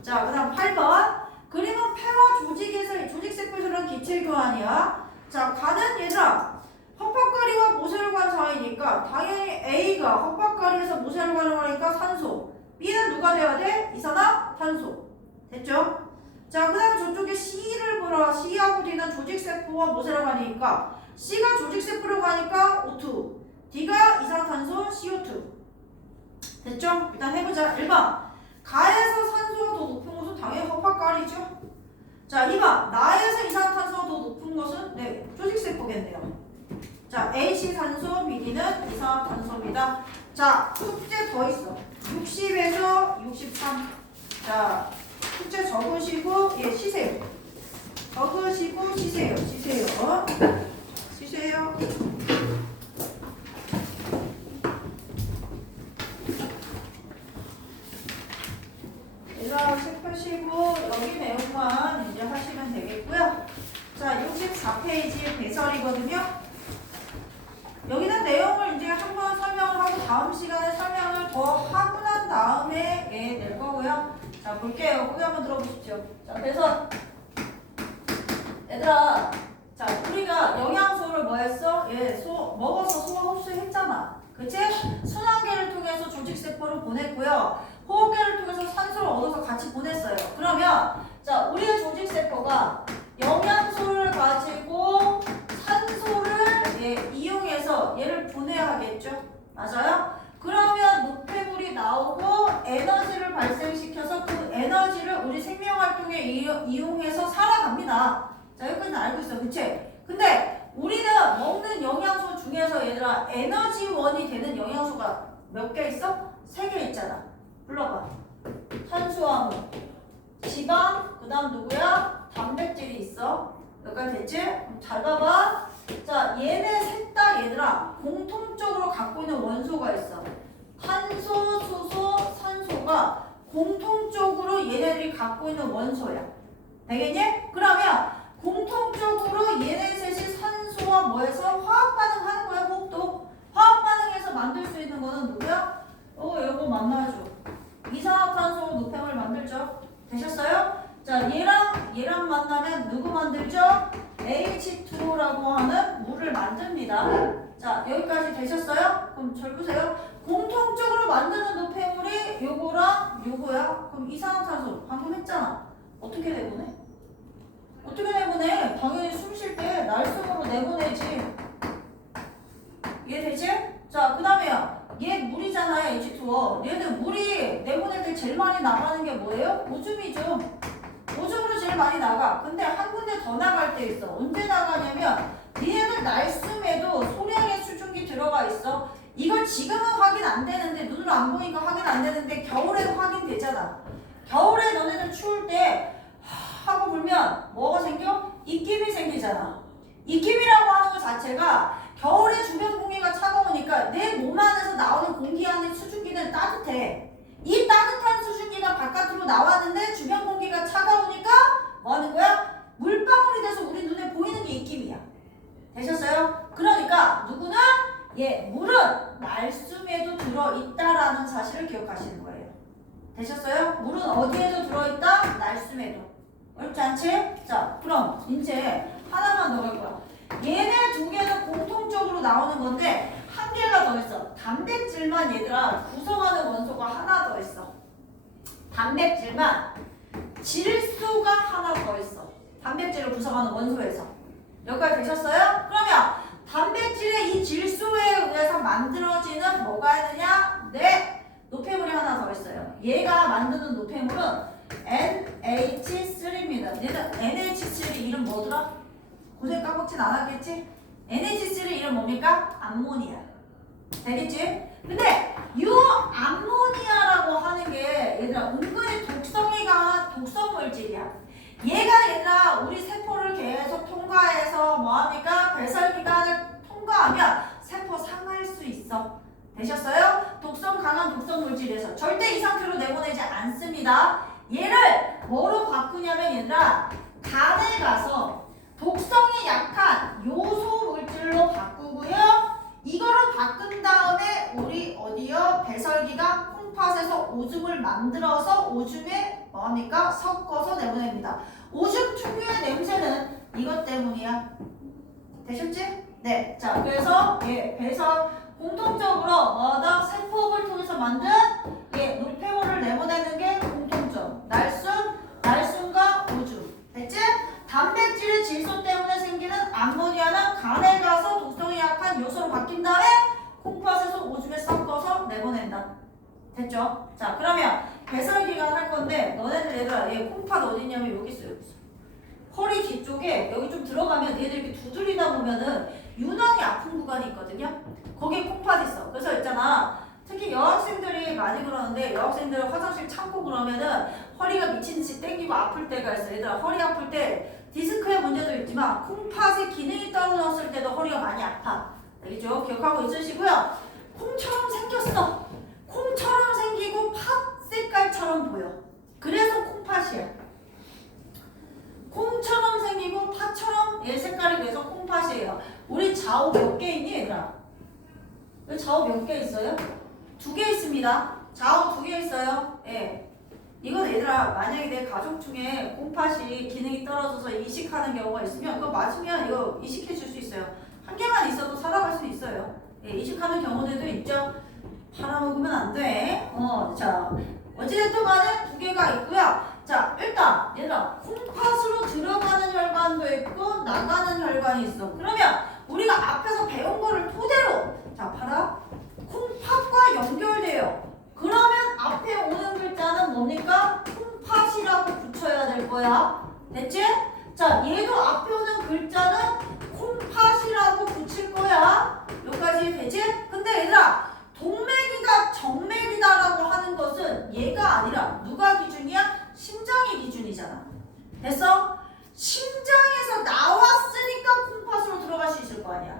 자, 그 다음 8번. 그림은 폐와 조직세포처럼 기체교환이야. 자, 가는 얘들아. 헛박가리와 모세혈관 사이니까 당연히 A가 헛박가리에서 모세혈관을 하니까 산소. B는 누가 돼야 돼? 이산화탄소. 됐죠? 자, 그 다음에 저쪽에 C를 보라. C하고 D는 조직세포와 모세혈관이니까 C가 조직세포로 가니까 O2, D가 이산화탄소 CO2. 됐죠? 일단 해보자. 1번. 가에서 산소가 더 높은 것은 당연히 헛박가리죠. 자, 2번. 나에서 이산화탄소가 더 높은 것은 네, 조직세포겠네요. 자, AC 산소, BD는 이산화탄소입니다. 자, 숙제 더 있어. 60에서 63. 자, 숙제 적으시고, 예, 쉬세요. 적으시고, 쉬세요. 쉬세요. 쉬세요. 얘들아, 책 펴시고, 여기 내용만 이제 하시면 되겠고요. 자, 64페이지 배설이거든요. 여기는 내용을 이제 한번 설명을 하고 다음 시간에 설명을 더 하고 난 다음에 예, 낼 거고요. 자, 볼게요. 거기 한번 들어보십시오. 자, 그래서 얘들아, 자, 우리가 영양소를 뭐 했어? 예, 먹어서 소화 흡수했잖아. 그치? 순환계를 통해서 조직세포를 보냈고요. 호흡계를 통해서 산소를 얻어서 같이 보냈어요. 그러면 자, 우리의 조직세포가 영양소를 가지고 산소를 예, 이용해서 얘를 보내야 하겠죠? 맞아요? 그러면 노폐물이 나오고 에너지를 발생시켜서 그 에너지를 우리 생명활동에 이용해서 살아갑니다. 자, 여기까지는 알고 있어. 그치? 근데 우리는 먹는 영양소 중에서 얘들아 에너지원이 되는 영양소가 몇 개 있어? 3개 있잖아. 불러봐. 탄수화물, 지방, 그 다음 누구야? 단백질이 있어. 여기까지 됐지? 잘 봐봐. 자, 얘네 셋 다 얘들아 공통적으로 갖고 있는 원소가 있어. 탄소, 수소, 산소가 공통적으로 얘네들이 갖고 있는 원소야. 되겠니? 그러면 공통적으로 얘네 셋이 산소와 뭐해서 화학 반응하는 거야. 호흡도 화학 반응해서 만들 수 있는 거는 누구야? 요거 만나줘. 이산화탄소 노폐물 만들죠. 되셨어요? 자, 얘랑 만나면 누구 만들죠? H2O라고 하는 물을 만듭니다. 자, 여기까지 되셨어요? 그럼 잘 보세요. 공통적으로 만드는 노폐물이 요거랑 요거야. 그럼 이산화탄소 방금 했잖아. 어떻게 내보내? 어떻게 내보내? 당연히 숨 쉴 때 날숨으로 내보내지. 이해되지? 자, 그 다음에요. 얘 물이잖아요. H2O. 얘는 물이 내보낼 때 제일 많이 나가는 게 뭐예요? 오줌이죠. 오줌으로 제일 많이 나가. 근데 한 군데 더 나갈 때 있어. 언제 나가냐면 니네들 날숨에도 소량의 수증기 들어가 있어. 이걸 지금은 확인 안 되는데 눈으로 안 보니까 확인 안 되는데 겨울에도 확인되잖아. 겨울에 너네들 추울 때 하고 불면 뭐가 생겨? 입김이 생기잖아. 입김이라고 하는 것 자체가 겨울에 주변 공기가 차가우니까 내 몸 안에서 나오는 공기 안에 수증기는 따뜻해. 이 따뜻한 수증기가 바깥으로 나왔는데 주변 공기가 차가우니까 뭐 하는 거야? 물방울이 돼서 우리 눈에 보이는 게 입김이야. 되셨어요? 그러니까 누구는 물은 날숨에도 들어있다라는 사실을 기억하시는 거예요. 되셨어요? 물은 어디에도 들어있다? 날숨에도. 어렵지 않지? 자, 그럼 이제 하나만 더 갈 거야. 얘네 두 개는 공통적으로 나오는 건데 한 개가 더 있어. 단백질만 얘들아 구성하는 원소가 하나 더 있어. 단백질만 질소가 하나 더 있어. 단백질을 구성하는 원소에서. 여기까지 되셨어요? 그러면 단백질의 이 질소에 의해서 만들어지는 뭐가 있느냐? 네, 노폐물이 하나 더 있어요. 얘가 만드는 노폐물은 NH3입니다. 얘는 NH3 이름 뭐더라? 고생 까먹진 않았겠지? NH3 이름 뭡니까? 암모니아. 되겠지? 근데 이 암모니아라고 하는 게 얘들아 은근히 독성이 강한 독성 물질이야. 얘가 얘들아 우리 세포를 계속 통과해서 뭐합니까? 배설기관을 통과하면 세포 상할 수 있어. 되셨어요? 독성 강한 독성 물질에서 절대 이 상태로 내보내지 않습니다. 얘를 뭐로 바꾸냐면 얘들아 간에 가서 독성이 약한 요소 물질로 바꾸고요. 이거를 바꾼 다음에 우리 어디요? 배설기가 콩팥에서 오줌을 만들어서 오줌에 뭐합니까? 섞어서 내보냅니다. 오줌 특유의 냄새는 이것 때문이야. 되셨지? 네. 자, 그래서 배설 공통적으로 뭐다? 세포업을 통해서 만든 노폐물을 내보내는 게 공통점. 날순과 오줌. 됐지? 단백질의 질소 때문에 생기는 암모니아는 간에 가서 독성이 약한 요소로 바뀐 다음에 콩팥에서 오줌에 섞어서 내보낸다. 됐죠? 자, 그러면 배설기관 할 건데 너네들 얘들아 얘 콩팥 어딨냐면 여기 있어요. 여기 있어. 허리 뒤쪽에 여기 좀 들어가면 얘들 이렇게 두드리다 보면은 유난히 아픈 구간이 있거든요. 거기에 콩팥 있어. 그래서 있잖아. 특히 여학생들이 많이 그러는데 여학생들 화장실 참고 그러면은 허리가 미친듯이 땡기고 아플 때가 있어. 얘들아 허리 아플 때 디스크의 문제도 있지만 콩팥의 기능이 떨어졌을 때도 허리가 많이 아파. 알겠죠? 기억하고 있으시고요. 콩처럼 생겼어. 콩처럼 생기고 팥 색깔처럼 보여. 그래서 콩팥이야. 콩처럼 생기고 팥처럼 얘 색깔이 돼서 콩팥이에요. 우리 좌우 몇 개 있니 얘들아? 여기 좌우 몇 개 있어요? 2개 있습니다. 좌우 2개 있어요. 예. 이건 얘들아 만약에 내 가족 중에 콩팥이 기능이 떨어져서 이식하는 경우가 있으면 그거 맞으면 이거 이식해 줄 수 있어요. 한 개만 있어도 살아갈 수 있어요. 예, 이식하는 경우들도 있죠. 팔아먹으면 안 돼. 자 어찌됐든 간에 2개가 있고요. 자 일단 얘들아 콩팥으로 들어가는 혈관도 있고 나가는 혈관이 있어. 그러면 우리가 앞에서 배운 거를 토대로 자 봐라. 콩팥과 연결돼요. 그러면 앞에 오는 글자는 뭡니까? 콩팥이라고 붙여야 될 거야. 됐지? 자, 얘도 앞에 오는 글자는 콩팥이라고 붙일 거야. 여기까지 되지? 근데 얘들아, 동맥이가 정맥이다라고 하는 것은 얘가 아니라 누가 기준이야? 심장이 기준이잖아. 됐어? 심장에서 나왔으니까 콩팥으로 들어갈 수 있을 거 아니야.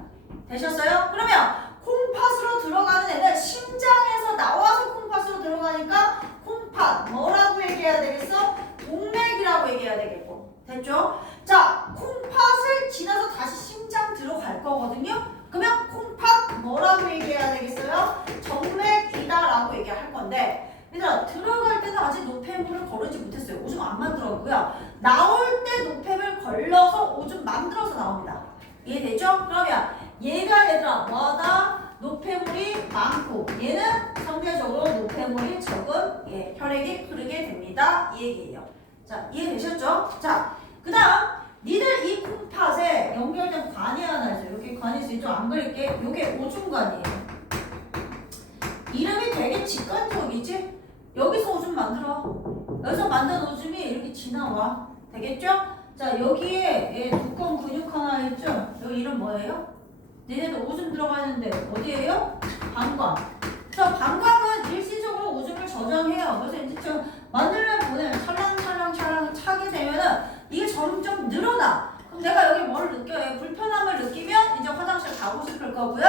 되셨어요? 그러면 콩팥으로 들어가는 애는 심장에서 나와서 콩팥으로 들어가니까 콩팥 뭐라고 얘기해야 되겠어? 동맥이라고 얘기해야 되겠고. 됐죠? 자, 콩팥을 지나서 다시 심장 들어갈 거거든요. 그러면 콩팥 뭐라고 얘기해야 되겠어요? 정맥이다라고 얘기할 건데 얘들아 들어갈 때는 아직 노폐물을 거르지 못했어요. 오줌 안 만들었고요. 나올 때 노폐물 걸러서 오줌 만들어서 나옵니다. 이해되죠? 그러면 얘가 얘들아 뭐다? 노폐물이 많고 얘는 상대적으로 노폐물이 적은 혈액이 흐르게 됩니다. 이 얘기예요. 자 이해되셨죠? 자 그 다음 니들 이 콩팥에 연결된 관이 하나 있어요. 이렇게 관이 있어요. 좀 안 그릴게. 요게 오줌관이에요. 이름이 되게 직관적이지? 여기서 오줌 만들어. 여기서 만든 오줌이 이렇게 지나와. 되겠죠? 자 여기에 두꺼운 근육 하나 있죠? 여기 이름 뭐예요? 니네도 오줌 들어가 있는데 어디예요? 방광. 자 방광은 일시적으로 오줌을 저장해요. 그래서 이제 좀 만들면 보내면 찰랑찰랑 차게 되면은 이게 점점 늘어나. 그럼 내가 여기 뭘 느껴요? 불편함을 느끼면 이제 화장실 가고 싶을 거고요.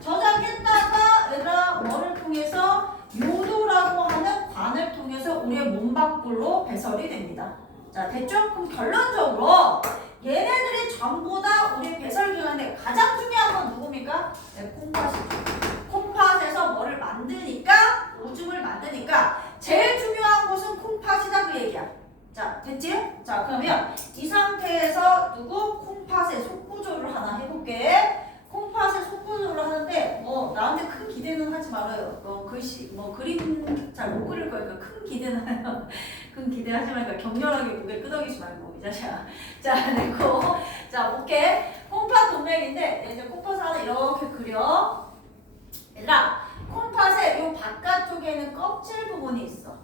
저장했다가 얘들아 뭐를 통해서 요도라고 하는 관을 통해서 우리의 몸 밖으로 배설이 됩니다. 자 됐죠? 그럼 결론적으로 얘네들이 전부 다 우리 배설기관인데 가장 중요한 건 누굽니까? 네, 콩팥이죠. 콩팥에서 뭐를 만드니까 오줌을 만드니까 제일 중요한 것은 콩팥이다 그 얘기야. 자 됐지? 자 그러면 이 상태에서 누구? 콩팥의 속구조를 하나 해볼게. 콩팥의 속구조를 하는데 나한테 큰 기대는 하지 말아요. 글씨 그림 잘 못 그릴 거니까 큰 기대는 해요. 큰 기대하지 말니까 격렬하게 고개 끄덕이지 말고 이 자식아. 자 내고 자 볼게. 콩팥 동맥인데 이제 콩팥을 하나 이렇게 그려. 얘들아 콩팥의 요 바깥쪽에는 껍질 부분이 있어.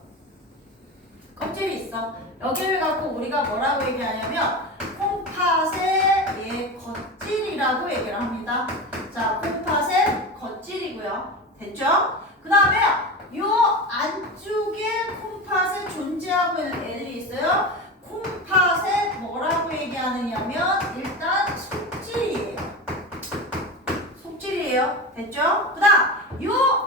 껍질이 있어. 여기를 갖고 우리가 뭐라고 얘기하냐면 콩팥의 겉질이라고 얘기를 합니다. 자, 콩팥의 겉질이고요. 됐죠? 그 다음에 요 안쪽에 콩팥에 존재하고 있는 애들이 있어요. 콩팥에 뭐라고 얘기하느냐면 일단 속질이에요. 속질이에요. 됐죠? 그 다음 요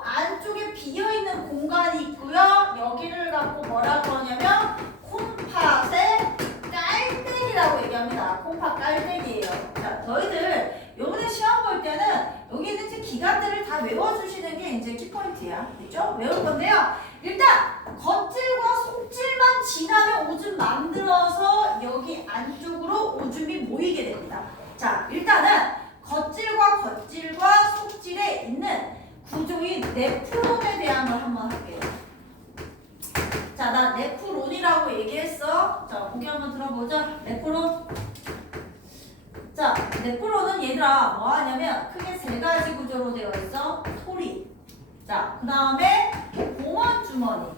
해갖고 뭐라고 그러냐면 콩팥의 깔때기라고 얘기합니다. 콩팥 깔때기예요. 자, 너희들 요번에 시험 볼 때는 여기 있는 이제 기관들을 다 외워주시는 게 이제 키포인트야. 됐죠? 외울 건데요. 일단 겉질과 속질만 지나면 오줌 만들어서 여기 안쪽으로 오줌이 모이게 됩니다. 자, 일단은 겉질과 속질에 있는 구조인 네프론에 대한 걸 한번 할게요. 자, 나 네프론이라고 얘기했어. 자, 보기 한번 들어보자. 네프론. 자, 네프론은 얘들아 뭐 하냐면 크게 세 가지 구조로 되어 있어. 토리. 자, 그 다음에 봉원 주머니.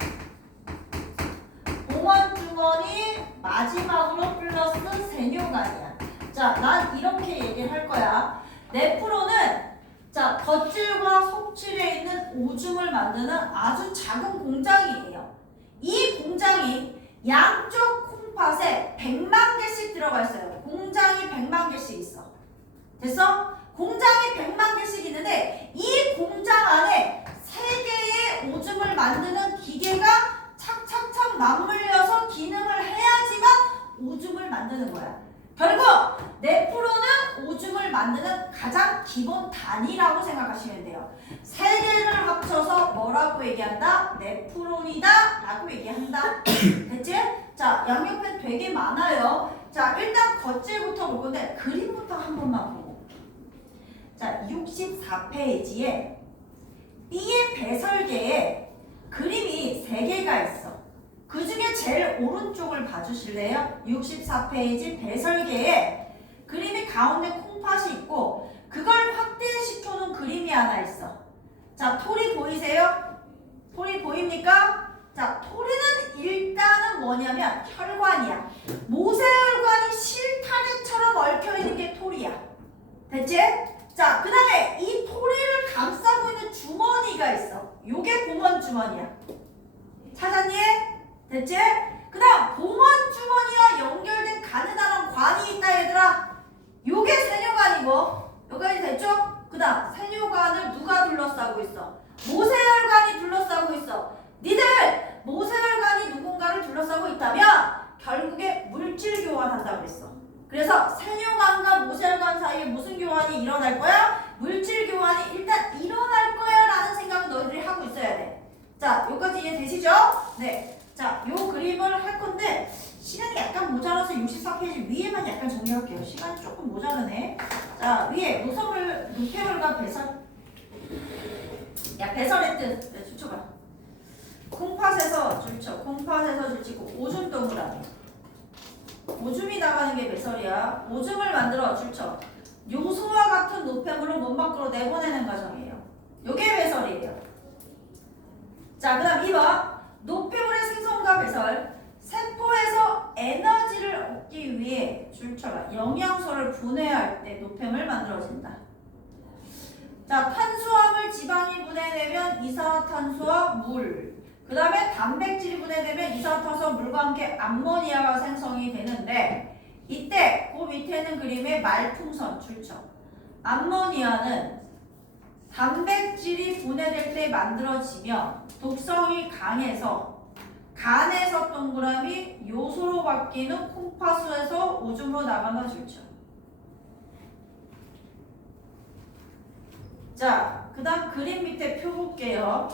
봉원 주머니 마지막으로 플러스 세뇨간이야. 자, 난 이렇게 얘기를 할 거야. 네프론은 자, 겉질과 속질에 있는 오줌을 만드는 아주 작은 공장이에요. 이 공장이 양쪽 콩팥에 100만 개씩 들어가 있어요. 공장이 100만 개씩 있어. 됐어? 공장이 100만 개씩 있는데 이 공장 안에 3개의 오줌을 만드는 기계가 착착착 맞물려서 기능을 해야지만 오줌을 만드는 거야. 결국 네프론은 오줌을 만드는 가장 기본 단위라고 생각하시면 돼요. 3개를 합쳐서 뭐라고 얘기한다? 네프론이다 라고 얘기한다. 됐지? 자, 양옆에 되게 많아요. 자, 일단 겉질부터 볼 건데 그림부터 한 번만 보고. 자, 64페이지에 B의 배설계에 그림이 3개가 있어. 그 중에 제일 오른쪽을 봐주실래요? 64페이지 배설계에 그림이 가운데 콩팥이 있고 그걸 확대시켜놓은 그림이 하나 있어. 자, 토리 보이세요? 토리 보입니까? 자, 토리는 일단은 뭐냐면 혈관이야. 모세혈관이 실타래처럼 얽혀있는 게 토리야. 됐지? 자, 그 다음에 이 토리를 감싸고 있는 주머니가 있어. 요게 봉원 주머니야. 찾았니? 됐지? 그 다음 봉원 주머니와 연결된 가느다란 관이 있다 얘들아. 요게 세뇨관이고 여기까지 됐죠? 그 다음 세뇨관을 누가 둘러싸고 있어? 모세혈관이 둘러싸고 있어. 니들 모세혈관이 누군가를 둘러싸고 있다면 결국에 물질 교환한다고 했어. 그래서 세뇨관과 모세혈관 사이에 무슨 교환이 일어날 거야? 물질 교환이 일단 일어날 거야 라는 생각을 너희들이 하고 있어야 돼. 자, 여기까지 이해되시죠? 네. 자, 요 그림을 할 건데 시간이 약간 모자라서 64페이지 위에만 약간 정리할게요. 시간이 조금 모자라네. 자, 위에 노폐물과 배설. 야, 배설의 뜻. 네, 줄쳐봐. 콩팥에서 줄쳐. 콩팥에서 줄치고 오줌 동그라미. 오줌이 나가는 게 배설이야. 오줌을 만들어 줄쳐. 요소와 같은 노폐물을 몸 밖으로 내보내는 과정이에요. 요게 배설이에요. 자, 그 다음 2번. 노폐물의 생성과 배설. 세포에서 에너지를 얻기 위해 줄쳐라. 영양소를 분해할 때 노폐물 만들어진다. 자, 탄수화물 지방이 분해되면 이산화탄소와 물. 그 다음에 단백질이 분해되면 이산화탄소와 물과 함께 암모니아가 생성이 되는데 이때 그 밑에 있는 그림의 말풍선 줄쳐. 암모니아는 단백질이 분해될 때 만들어지며 독성이 강해서 간에서 동그라미 요소로 바뀌는 콩팥에서 오줌으로 나간다 줄쳐. 자, 그 다음 그림 밑에 표 볼게요.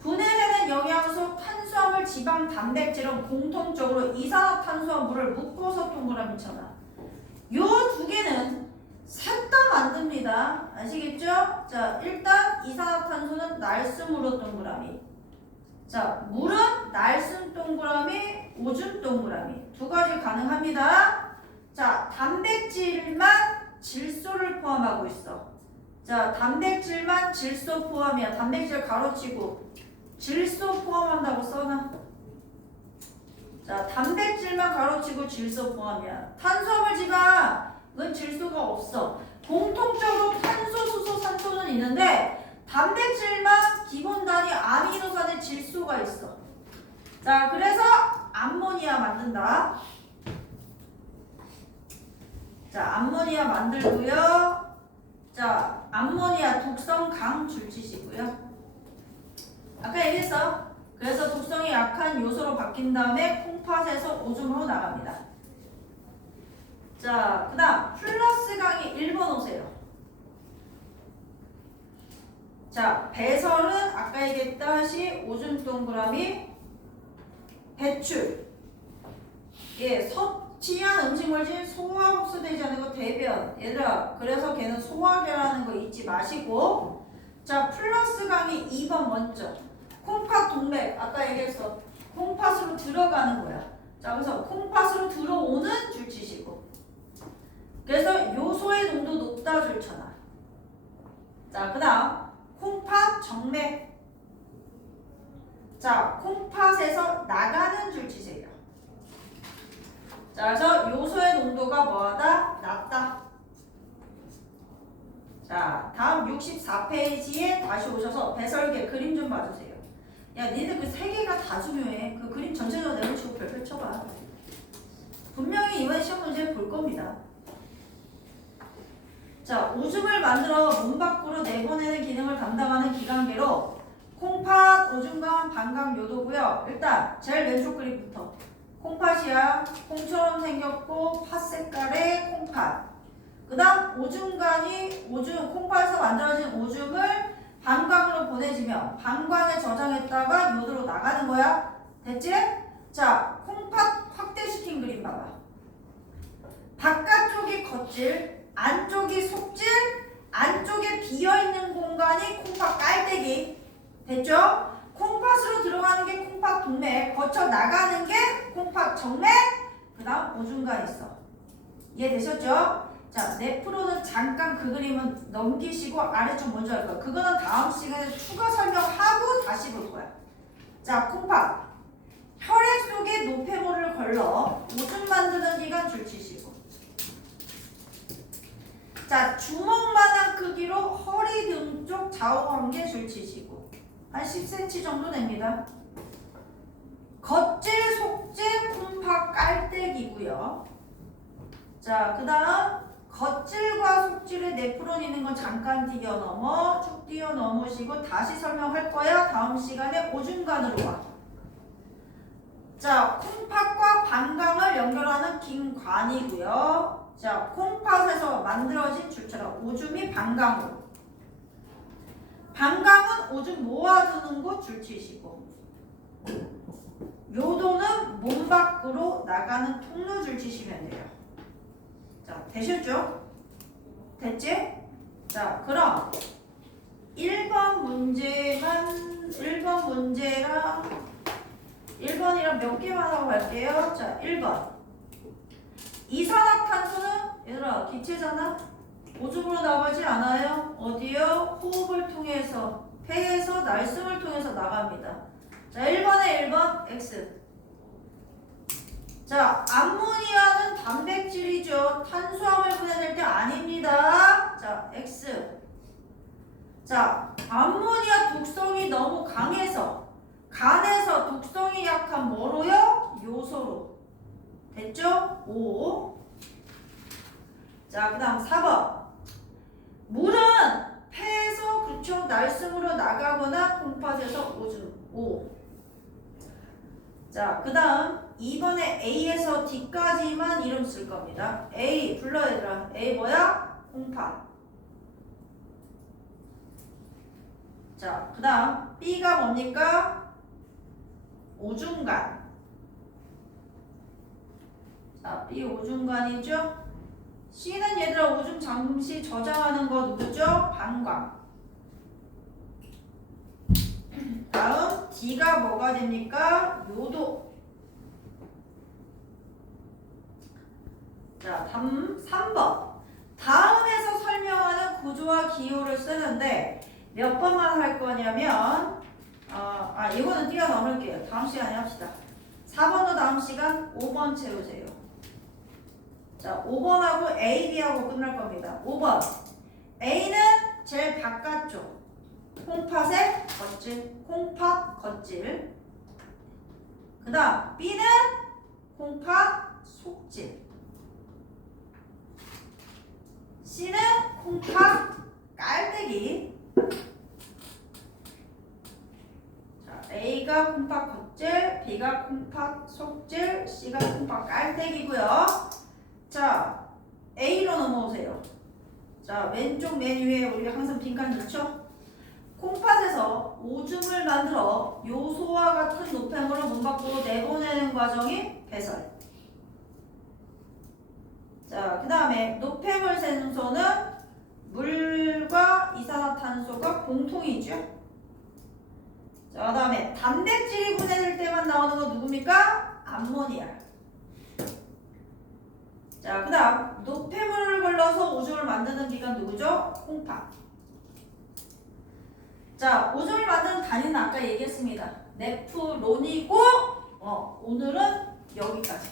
분해되는 영양소, 탄수화물, 지방, 단백질은 공통적으로 이산화탄소와 물을 묶어서 동그라미 쳐놔. 요 두 개는 셋 다 만듭니다. 아시겠죠? 자, 일단 이산화탄소는 날숨으로 동그라미. 자, 물은 날숨 동그라미, 오줌 동그라미. 두 가지 가능합니다. 자, 단백질만 질소를 포함하고 있어. 자, 단백질만 질소 포함이야. 단백질 가로치고 질소 포함한다고 써놔. 자, 단백질만 가로치고 질소 포함이야. 탄수화물 지방은 질소가 없어. 공통적으로 탄소, 수소, 산소는 있는데 단백질만 기본 단위 아미노산에 질소가 있어. 자, 그래서 암모니아 만든다. 자, 암모니아 만들고요. 자, 암모니아 독성 강 줄치시고요. 아까 얘기했어. 그래서 독성이 약한 요소로 바뀐 다음에 콩팥에서 오줌으로 나갑니다. 자, 그 다음 플러스 강의 1번 오세요. 자, 배설은 아까 얘기했다시피 오줌 동그라미 배출. 예, 섭취한 음식물질 소화 흡수되지 않는 거 대변. 얘들아, 그래서 걔는 소화계라는 거 잊지 마시고. 자, 플러스 강의 2번 먼저. 콩팥 동맥 아까 얘기했어. 콩팥으로 들어가는 거야. 자, 그래서 콩팥으로 들어오는 줄치시고. 그래서 요소의 농도 높다 줄쳐나. 자, 그 다음 콩팥 정맥. 자, 콩팥에서 나가는 줄치세요. 자, 그래서 요소의 농도가 뭐하다? 낮다. 자, 다음 64페이지에 다시 오셔서 배설계 그림 좀 봐주세요. 야, 니네 그 세 개가 다 중요해. 그 그림 전체적으로 내려치고 별표 쳐봐. 분명히 이번 시험 문제 볼 겁니다. 자, 오줌을 만들어 몸 밖으로 내보내는 기능을 담당하는 기관계로 콩팥, 오줌관, 방광 요도고요. 일단 제일 왼쪽 그림부터 콩팥이야. 콩처럼 생겼고 팥 색깔의 콩팥. 그 다음 오줌관이 콩팥에서 만들어진 오줌을 방광으로 보내지면 방광에 저장했다가 요도로 나가는 거야. 됐지? 자, 콩팥 확대시킨 그림 봐봐. 바깥쪽이 겉질, 안쪽이 속질, 안쪽에 비어있는 공간이 콩팥 깔때기. 됐죠? 콩팥으로 들어가는 게 콩팥 동맥, 거쳐 나가는 게 콩팥 정맥, 그 다음 오줌관 있어. 이해되셨죠? 자, 네프로는 잠깐 그 그림은 넘기시고 아래쪽 먼저 할 거야. 그거는 다음 시간에 추가 설명하고 다시 볼 거야. 자, 콩팥. 혈액 속에 노폐물을 걸러 오줌 만드는 기관 줄치시고. 자, 주먹만한 크기로 허리 등 쪽 좌우관계 줄치시고. 한 10cm 정도 됩니다. 겉질, 속질, 콩팥 깔때기고요. 자, 그 다음 겉질과 속질의 네프론 있는 건 잠깐 뛰어넘어 쭉 뛰어넘으시고 다시 설명할 거야. 다음 시간에 오줌관으로 와. 자, 콩팥과 방광을 연결하는 긴 관이고요. 자, 콩팥에서 만들어진 줄처럼 오줌이 방광으로. 방광은 오줌 모아두는 곳 줄치시고. 요도는 몸 밖으로 나가는 통로 줄치시면 돼요. 자, 되셨죠? 됐지? 자, 그럼 1번 문제랑 몇 개만 하고 갈게요. 자, 1번. 이산화탄소는 얘들아 기체잖아? 오줌으로 나가지 않아요? 어디요? 호흡을 통해서, 폐에서 날숨을 통해서 나갑니다. 자, 1번에 1번 X. 자, 암모니아는 단백질이죠. 탄수화물 분해될 때 아닙니다. 자, X. 자, 암모니아 독성이 너무 강해서 간에서 독성이 약한 뭐로요? 요소로. 됐죠? O. 자, 그 다음 4번. 물은 폐에서 그쵸 날숨으로 나가거나 콩팥에서 오줌. O. 자, 그 다음 2번에 A에서 D까지만 이름 쓸 겁니다. A 불러 얘들아. A 뭐야? 콩팥. 자, 그 다음 B가 뭡니까? 오줌관. 자, B 오줌관이죠. C는 얘들아 오줌 잠시 저장하는 거 누구죠? 방광. 다음 D가 뭐가 됩니까? 요도. 자, 3번. 다음에서 설명하는 구조와 기호를 쓰는데 몇 번만 할 거냐면 이거는 뛰어넘을게요. 다음 시간에 합시다. 4번도 다음 시간, 5번 채우세요. 자, 5번하고 A, B하고 끝날 겁니다. 5번. A는 제일 바깥쪽. 콩팥의 겉질. 콩팥 겉질. 그 다음 B는 콩팥 속질. C는 콩팥 깔때기. 자, A가 콩팥 겉질, B가 콩팥 속질, C가 콩팥 깔때기고요. 자, A로 넘어오세요. 자, 왼쪽 맨 위에 우리가 항상 빈칸 넣죠? 콩팥에서 오줌을 만들어 요소와 같은 노폐물을 문 밖으로 내보내는 과정이 배설. 자, 그 다음에 노폐물 생소는 물과 이산화탄소가 공통이죠. 자, 그 다음에 단백질이 분해될 때만 나오는 건 누굽니까? 암모니아. 자, 그 다음 노폐물을 걸러서 오줌을 만드는 기관 누구죠? 콩팥. 자, 오줌을 만드는 단위는 아까 얘기했습니다. 네프론이고 오늘은 여기까지.